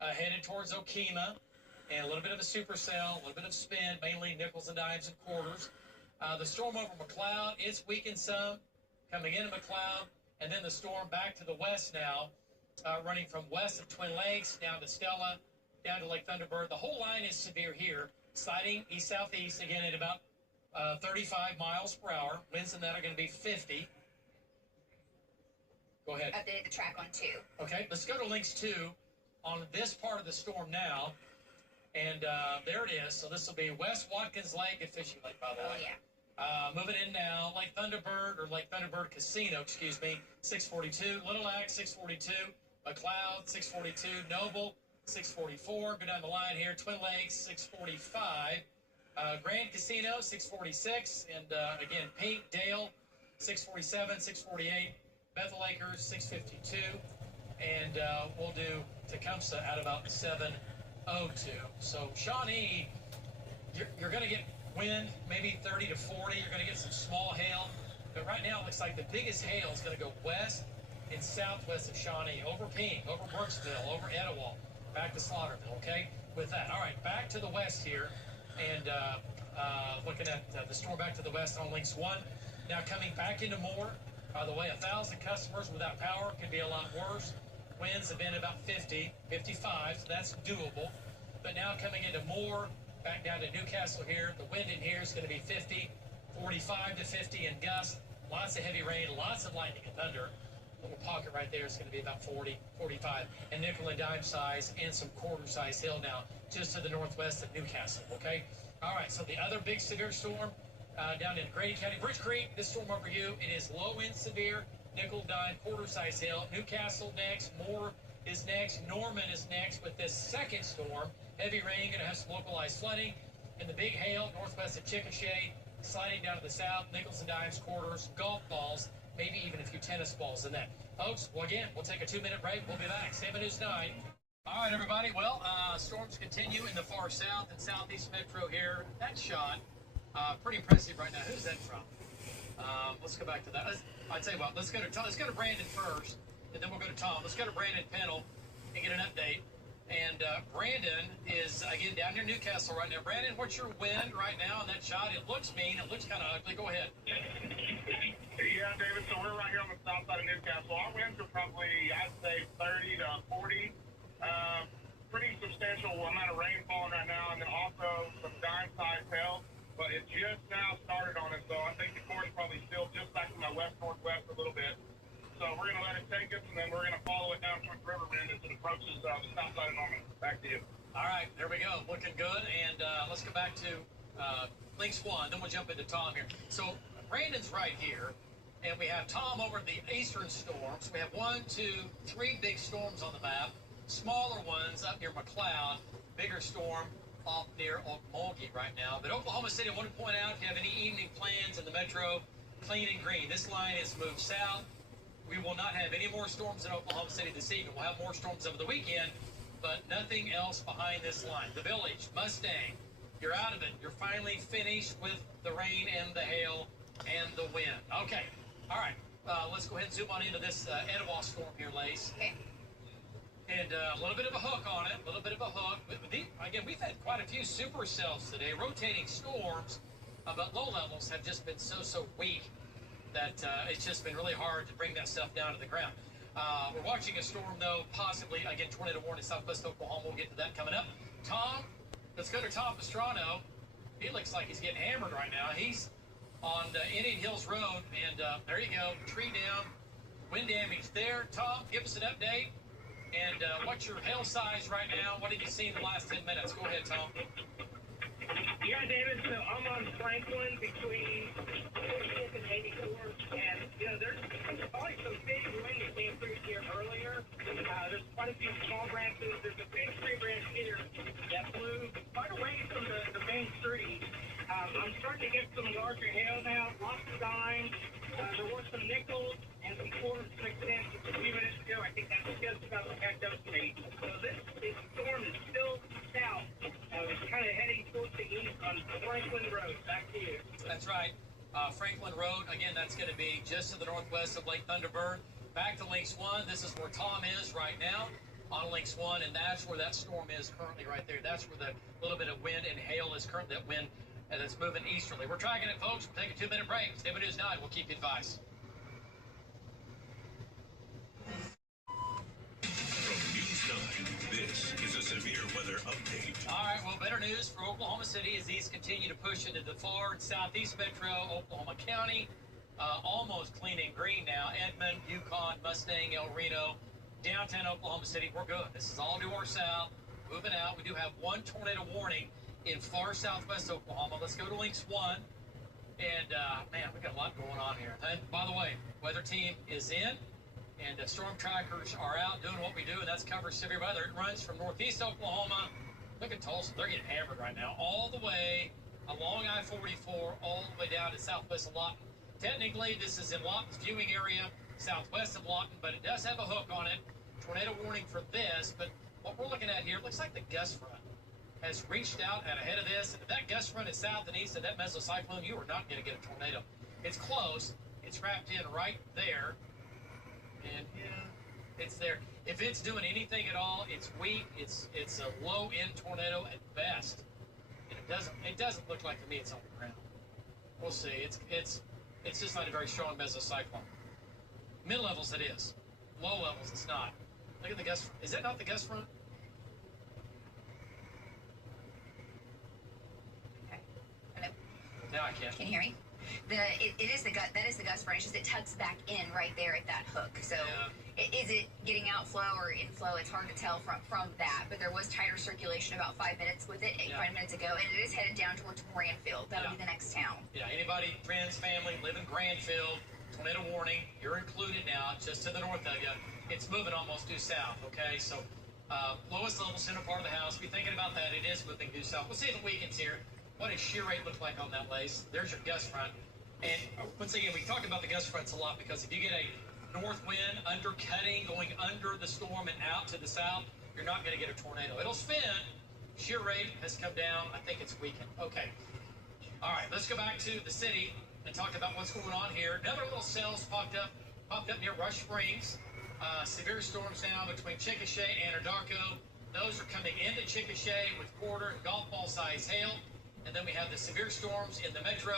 headed towards Okemah, and a little bit of a supercell, a little bit of spin, mainly nickels and dimes and quarters. The storm over McLeod, it's weakened some, coming into McLeod, and then the storm back to the west now, running from west of Twin Lakes down to Stella, down to Lake Thunderbird. The whole line is severe here, sliding east-southeast, again at about 35 miles per hour. Winds in that are going to be 50. Go ahead. Updated the track on 2. Okay, let's go to Links 2 on this part of the storm now. And there it is. So this will be West Watkins Lake and Fishing Lake, by the way. Oh, yeah. Moving in now, Lake Thunderbird Casino, 642. Little Axe, 642. McLeod, 642. Noble, 644. Go down the line here. Twin Lakes, 645. Grand Casino, 646. And again, Pink, Dale, 647, 648. Bethel Acres, 652. And we'll do Tecumseh at about 702. So Shawnee, you're going to get wind, maybe 30 to 40. You're going to get some small hail. But right now, it looks like the biggest hail is going to go west in southwest of Shawnee, over Ping, over Brooksville, over Etowah, back to Slaughterville, okay? With that. All right, back to the west here, and looking at the storm back to the west on links 1. Now coming back into Moore. By the way, 1,000 customers without power could be a lot worse. Winds have been about 50, 55, so that's doable. But now coming into Moore, back down to Newcastle here, the wind in here is going to be 50, 45 to 50 in gusts. Lots of heavy rain, lots of lightning and thunder. Little pocket right there is going to be about 40, 45, and nickel and dime size and some quarter size hail now just to the northwest of Newcastle, okay? All right, so the other big severe storm down in Grady County, Bridge Creek, this storm over you, it is low end severe, nickel dime, quarter size hail. Newcastle next, Moore is next, Norman is next with this second storm. Heavy rain, going to have some localized flooding, and the big hail northwest of Chickasha, sliding down to the south, nickels and dimes, quarters, golf balls, maybe even a few tennis balls in that. Folks, well, again, we'll take a 2-minute break. We'll be back. 7 News 9. All right, everybody. Well, storms continue in the far south and southeast metro here. That shot, pretty impressive right now. Who's that from? Let's go back to that. I'll tell you what. Let's go to Brandon first, and then we'll go to Tom. Let's go to Brandon Pennell and get an update. And Brandon is, again, down near Newcastle right now. Brandon, what's your wind right now on that shot? It looks mean. It looks kind of ugly. Go ahead. Yeah, David, so we're right here on the south side of Newcastle. Our winds are probably, I'd say, 30 to 40. Pretty substantial amount of rain falling right now, and then also some dime-sized hail. But it just now started on us, so I think the course probably still just back to my west-northwest a little bit. So we're going to let it take us, and then we're going to follow it down towards River Bend as it approaches the south side of Norman. Back to you. All right, there we go. Looking good. And let's go back to links 1. Then we'll jump into Tom here. So Brandon's right here, and we have Tom over the eastern storms. We have 1, 2, 3 big storms on the map. Smaller ones up near McLeod. Bigger storm off near Okmulgee right now. But Oklahoma City, I want to point out, if you have any evening plans in the metro, clean and green. This line has moved south. We will not have any more storms in Oklahoma City this evening. We'll have more storms over the weekend, but nothing else behind this line. The Village, Mustang, you're out of it. You're finally finished with the rain and the hail and the wind. Okay, all right. Let's go ahead and zoom on into this Etowah storm here, Lace. Okay. And a little bit of a hook on it, a little bit of a hook. But again, we've had quite a few supercells today, rotating storms, but low levels have just been so weak that it's just been really hard to bring that stuff down to the ground. We're watching a storm, though, possibly, again, tornado warning in southwest Oklahoma. We'll get to that coming up. Tom, let's go to Tom Pastrano. He looks like he's getting hammered right now. He's on Indian Hills Road, and there you go, tree down, wind damage there. Tom, give us an update. And what's your hail size right now? What have you seen in the last 10 minutes? Go ahead, Tom. Yeah, David, so I'm on Franklin between 46 and 84, and, you know, there's probably some big wind that came through here earlier. There's quite a few small branches. There's a big tree branch here that blew quite away from the main street. I'm starting to get some larger hail now, lots of dimes. There were some nickels and some quarters mixed in just a few minutes ago. I think that's just about to catch up to me. So this storm is still south. It's kind of heading towards the east on Franklin Road. Back to you. That's right. Franklin Road, again, that's going to be just to the northwest of Lake Thunderbird. Back to Links 1. This is where Tom is right now on Links 1, and that's where that storm is currently right there. That's where the little bit of wind and hail is currently, that wind that's moving easterly. We're tracking it, folks. We'll take a 2-minute break. 7 News 9. We'll keep you advised. From News 9, this is a severe weather update. All right, well, better news for Oklahoma City as these continue to push into the far southeast metro, Oklahoma County. Almost clean and green now. Edmond, Yukon, Mustang, El Reno, downtown Oklahoma City. We're good. This is all due our south. Moving out. We do have one tornado warning in far southwest Oklahoma. Let's go to Links 1. And, man, we got a lot going on here. And, by the way, weather team is in, and storm trackers are out doing what we do, and that's cover severe weather. It runs from northeast Oklahoma. Look at Tulsa. They're getting hammered right now. All the way along I-44, all the way down to southwest of Lawton. Technically, this is in Lawton's viewing area, southwest of Lawton, but it does have a hook on it. Tornado warning for this, but what we're looking at here looks like the gust front has reached out and ahead of this. And if that gust front is south and east of that mesocyclone, you are not going to get a tornado. It's close. It's wrapped in right there. And yeah, it's there. If it's doing anything at all, it's weak. It's a low-end tornado at best. And it doesn't look like to me it's on the ground. We'll see. It's just not a very strong mesocyclone. Mid levels it is. Low levels it's not. Look at the gust. Is that not the gust front? Okay. Hello. Now I can. Can you hear me? It is the gust. That is the gust front. It's just it tucks back in right there at that hook. So is it getting outflow or inflow? It's hard to tell from that. But there was tighter circulation about 5 minutes with it 5 minutes ago, and it is headed down towards Granfield. That'll be the next town. Yeah. Anybody, friends, family, live in Granfield? Tornado warning. You're included now, just to the north of you. It's moving almost due south. Okay, so lowest level center part of the house. Be thinking about that. It is moving due south. We'll see if the weekend's here. What does shear rate look like on that lace? There's your gust front. And once again, we talk about the gust fronts a lot because if you get a north wind undercutting, going under the storm and out to the south, you're not going to get a tornado. It'll spin. Shear rate has come down. I think it's weakened. Okay. All right, let's go back to the city and talk about what's going on here. Another little cells popped up near Rush Springs. Severe storms now between Chickasha and Anadarko. Those are coming into Chickasha with quarter and golf ball size hail. And then we have the severe storms in the metro,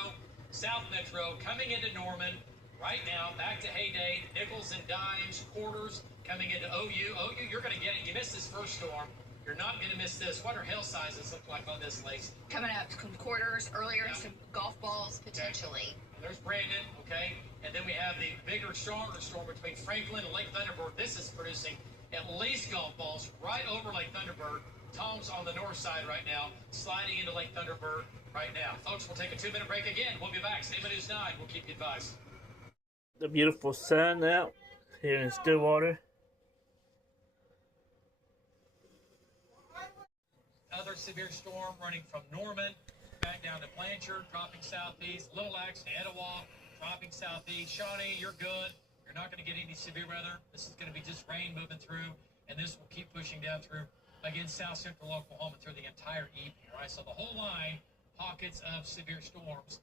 South Metro, coming into Norman right now, back to Heyday, nickels and dimes, quarters coming into OU. OU, you're going to get it. You missed this first storm. You're not going to miss this. What are hail sizes look like on this, Lace? Coming up, quarters, earlier, some golf balls, potentially. Okay. There's Brandon, okay? And then we have the bigger, stronger storm between Franklin and Lake Thunderbird. This is producing at least golf balls right over Lake Thunderbird. Tom's on the north side right now, sliding into Lake Thunderbird right now. Folks, we'll take a 2-minute break again. We'll be back. Stay with News 9. We'll keep you advised. The beautiful sun out here in Stillwater. Other severe storm running from Norman back down to Blanchard, dropping southeast. Little Axe to Etowah, dropping southeast. Shawnee, you're good. You're not going to get any severe weather. This is going to be just rain moving through, and this will keep pushing down through, again, south central Oklahoma through the entire evening. All right, so the whole line, pockets of severe storms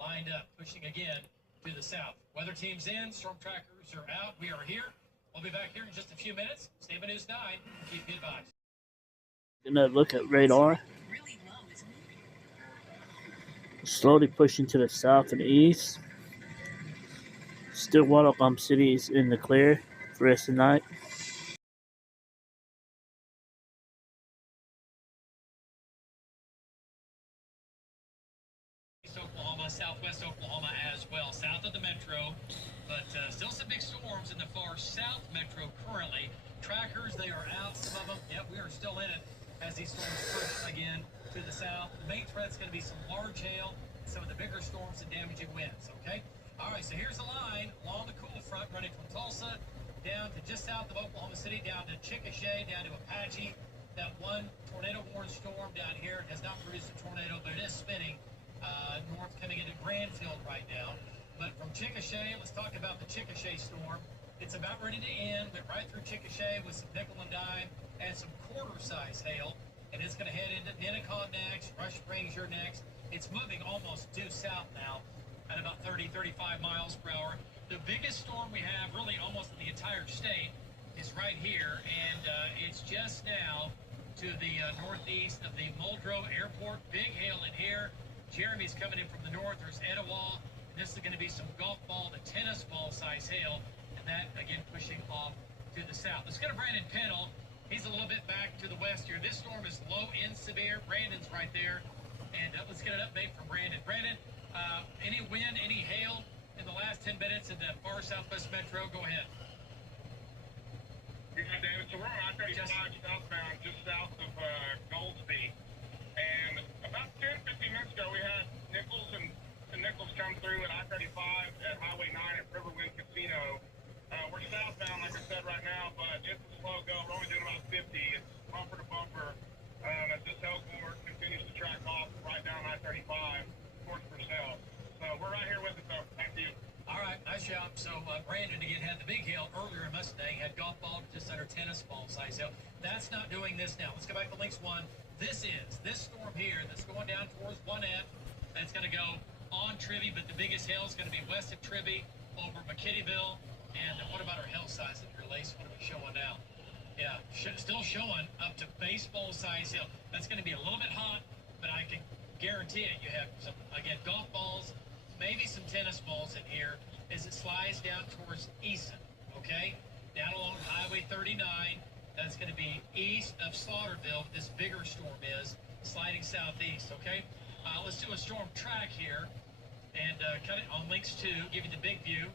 lined up, pushing again to the south. Weather team's in, storm trackers are out. We are here. We'll be back here in just a few minutes. Stay with News 9. We'll keep you advised. Another look at radar. Slowly pushing to the south and east. Stillwater, Oklahoma City is in the clear for the rest of the night. Oklahoma, southwest Oklahoma as well, south of the metro, but still some big storms in the far south metro currently. Trackers, they are out, some of them. Yep, we are still in it as these storms push again to the south. The main threat's going to be some large hail, some of the bigger storms and damaging winds, okay? All right, so here's the line along the cool front running from Tulsa down to just south of Oklahoma City, down to Chickasha, down to Apache. That one tornado-warned storm down here has not produced a tornado, but it is spinning north coming into Granfield right now. But from Chickasha, let's talk about the Chickasha storm. It's about ready to end. Went right through Chickasha with some nickel and dime and some quarter-size hail. And it's going to head into N.C.O.W.A.F next. Rush Springs, you're next. It's moving almost due south now at about 30, 35 miles per hour. The biggest storm we have really almost in the entire state is right here. And it's just now to the northeast of the Muldrow Airport. Big hail in here. Jeremy's coming in from the north. There's Etowah. And this is going to be some golf ball to tennis ball size hail. And that, again, pushing off to the south. Let's go to Brandon Pennell. He's a little bit back to the west here. This storm is low and severe. Brandon's right there. And let's get an update from Brandon. Brandon, any wind, any hail in the last 10 minutes in the far southwest metro? Go ahead. Yeah, David. So we're on I-35 southbound, just south of Goldsby. And about 10, 15 minutes ago, we had Nichols and Nichols come through at I-35 at Highway 9 at Riverwind Casino. We're southbound, like I said, right now, but it's a slow go. We're only doing about 50. It's bumper to bumper. As this L.N.C.O.W.A.F continues to track off right down I-35 towards Purcell. So we're right here with it, though. Thank you. All right, nice job. So Brandon, again, had the big hail earlier in Mustang, had golf ball just under tennis ball size hail. That's not doing this now. Let's go back to Links 1. This storm here that's going down towards 1F. That's going to go on Trivy, but the biggest hail is going to be west of Trivy over McKittyville. And what about our hail size in your lace? What are we showing now? Yeah, still showing up to baseball size hail. That's going to be a little bit hot, but I can guarantee it. You have some, again, golf balls, maybe some tennis balls in here as it slides down towards Easton, okay? Down along Highway 39. That's going to be east of Slaughterville. This bigger storm is sliding southeast, okay? Let's do a storm track here and cut it on links 2, give you the big view.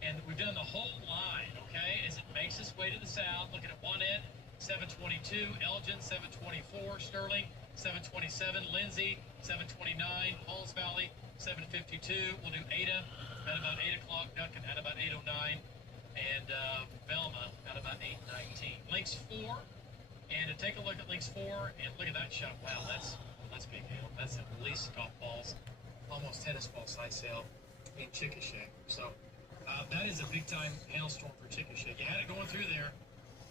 And we've done the whole line, okay, as it makes its way to the south. Looking at one end, 722, Elgin, 724, Sterling, 727, Lindsay, 729, Halls Valley, 752. We'll do Ada at about 8 o'clock, Duncan at about 8:09, and Velma at about 8:19. Links 4, and to take a look at links 4, and look at that shot. Wow, that's big hail. That's at least golf balls, almost tennis ball size hail in Chickasha. So that is a big-time hailstorm for Chickasha. You had it going through there.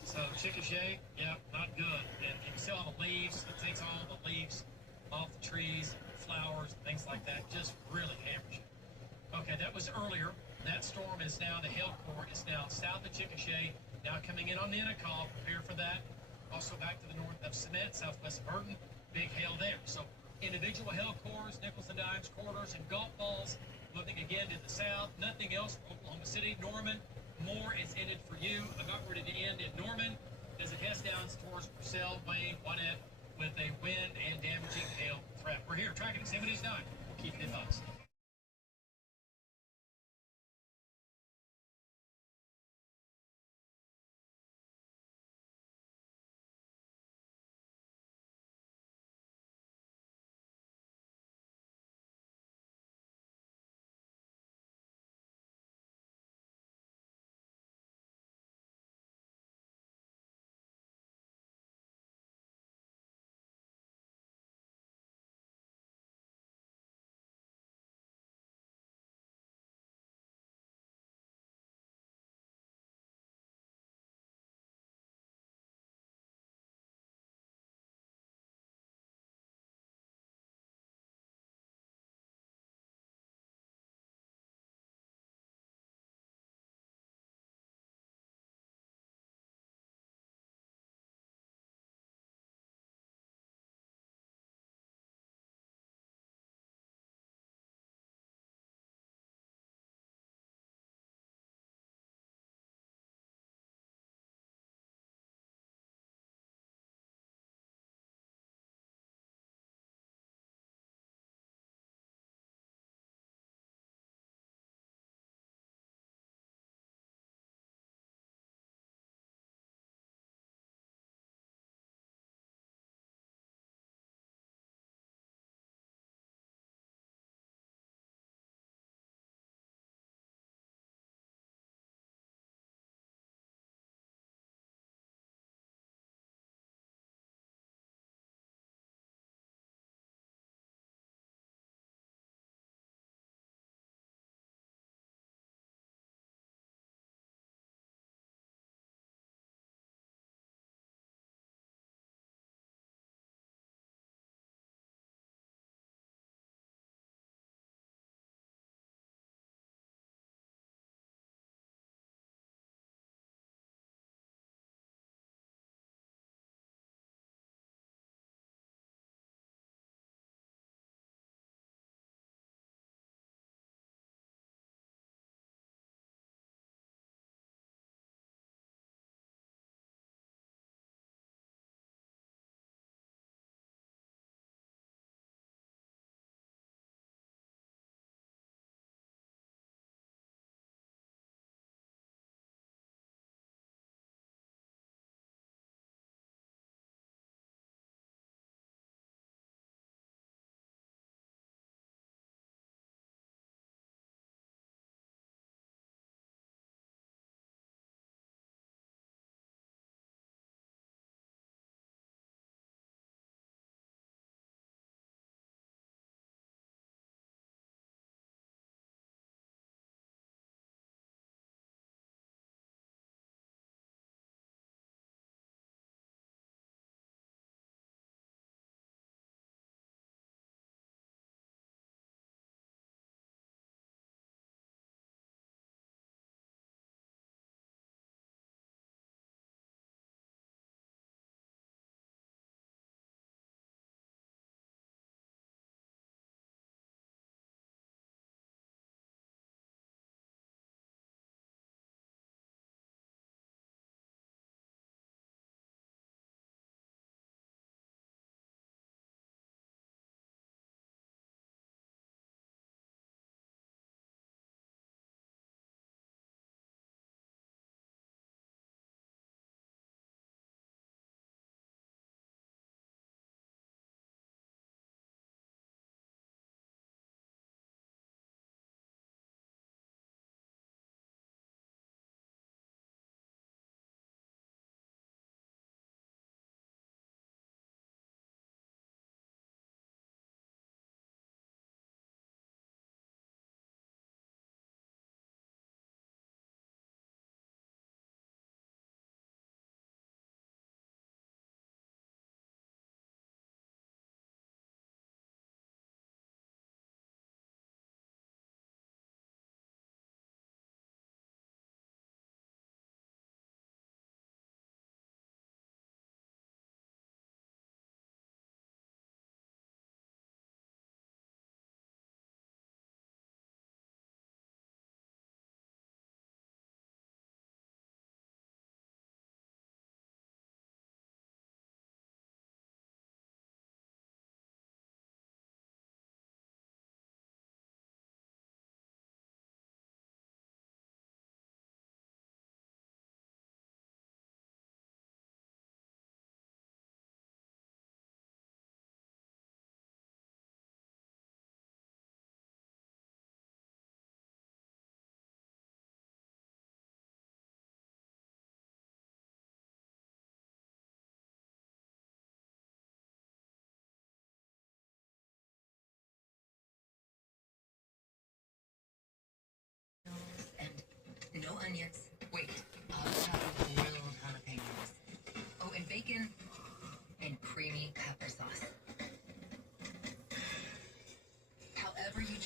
So Chickasha, yeah, not good. And you can see all the leaves. It takes all the leaves off the trees, flowers, and things like that. Just really hammers you. Okay, that was earlier. That storm is now, the hail core is now south of Chickasha, now coming in on the L.N.C.O.W.A.F. Prepare for that. Also back to the north of Cement, southwest of Burton. Big hail there. So individual hail cores, nickels and dimes, quarters, and golf balls. Looking again to the south, nothing else for Oklahoma City. Norman, more is ended for you. About ready to end in Norman as it heads down towards Purcell, Wayne, Gwinnett with a wind and damaging hail threat. We're here tracking at 7 days 9. We'll keep you advised.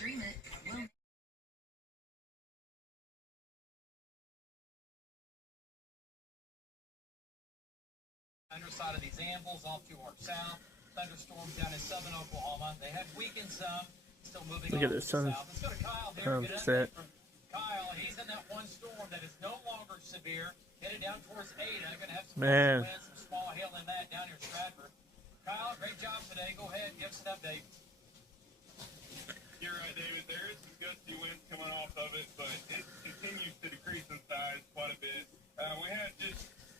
stream it. Well, underside of these anvils off to our south. Thunderstorms down in southern Oklahoma. They have weakened some. Still moving Look on at to the the sun south. Let's go to Kyle here. Get an set. update from Kyle. He's in that one storm that is no longer severe. Headed down towards Ada. Going to have some winds, some small hail in that down near Stratford. Kyle, great job today. Go ahead and give us an update. You're right, David. There is some gusty winds coming off of it, but it continues to decrease in size quite a bit. We had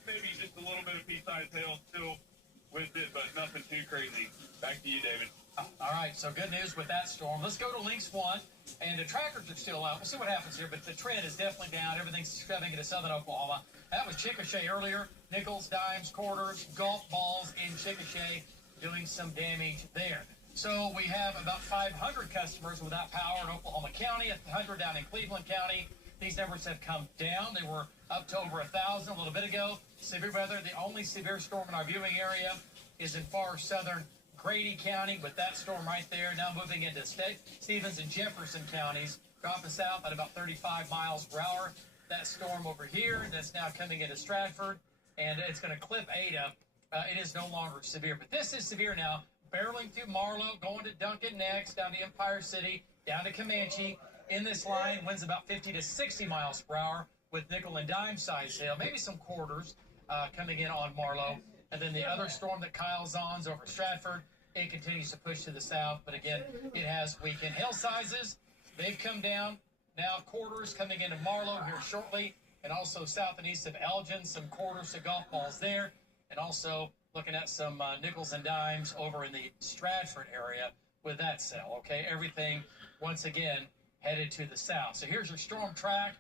maybe just a little bit of pea-sized hail still with it, but nothing too crazy. Back to you, David. All right, so good news with that storm. Let's go to L.N.C.O.W.A.F, and the trackers are still out. We'll see what happens here, but the trend is definitely down. Everything's coming into southern Oklahoma. That was Chickasha earlier. Nickels, dimes, quarters, golf balls in Chickasha doing some damage there. So we have about 500 customers without power in Oklahoma County, 100 down in Cleveland County. These numbers have come down. They were up to over 1,000 a little bit ago. Severe weather. The only severe storm in our viewing area is in far southern Grady County with that storm right there. Now moving into Stevens and Jefferson counties, dropping south at about 35 miles per hour. That storm over here that's now coming into Stratford, and it's going to clip Ada. It is no longer severe, but this is severe now. Barreling through Marlow, going to Duncan next, down to Empire City, down to Comanche. In this line, winds about 50 to 60 miles per hour with nickel and dime size hail, maybe some quarters coming in on Marlow. And then the other storm that Kyle's on's over Stratford. It continues to push to the south, but again, it has weakened. Hail sizes, they've come down. Now quarters coming into Marlow here shortly, and also south and east of Elgin, some quarters to golf balls there, and also looking at some nickels and dimes over in the Stratford area with that cell, okay? Everything, once again, headed to the south. So here's your storm track.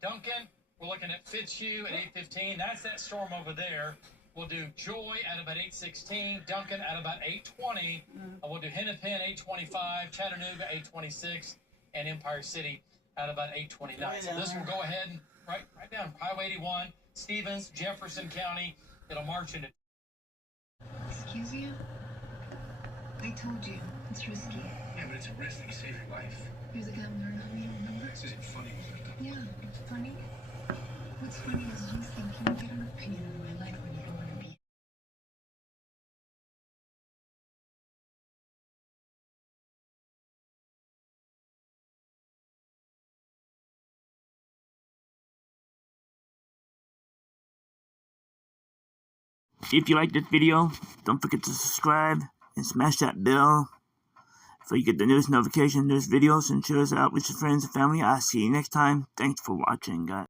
Duncan, we're looking at Fitzhugh at 8:15. That's that storm over there. We'll do Joy at about 8:16, Duncan at about 8:20. We'll do Hennepin 8:25, Chattanooga 8:26, and Empire City at about 8:29. So this will go ahead and right down Highway 81, Stevens, Jefferson County. It'll march into. excuse you? I told you, it's risky. Yeah, but it's a risk to save your life. You're the guy we learned on, you don't remember? This isn't funny, is it? Yeah, it's funny. What's funny is you thinking you get an opinion on my life when you don't want to be. If you like this video, don't forget to subscribe and smash that bell so you get the newest notification, newest videos, and share us out with your friends and family. I'll see you next time. Thanks for watching, guys.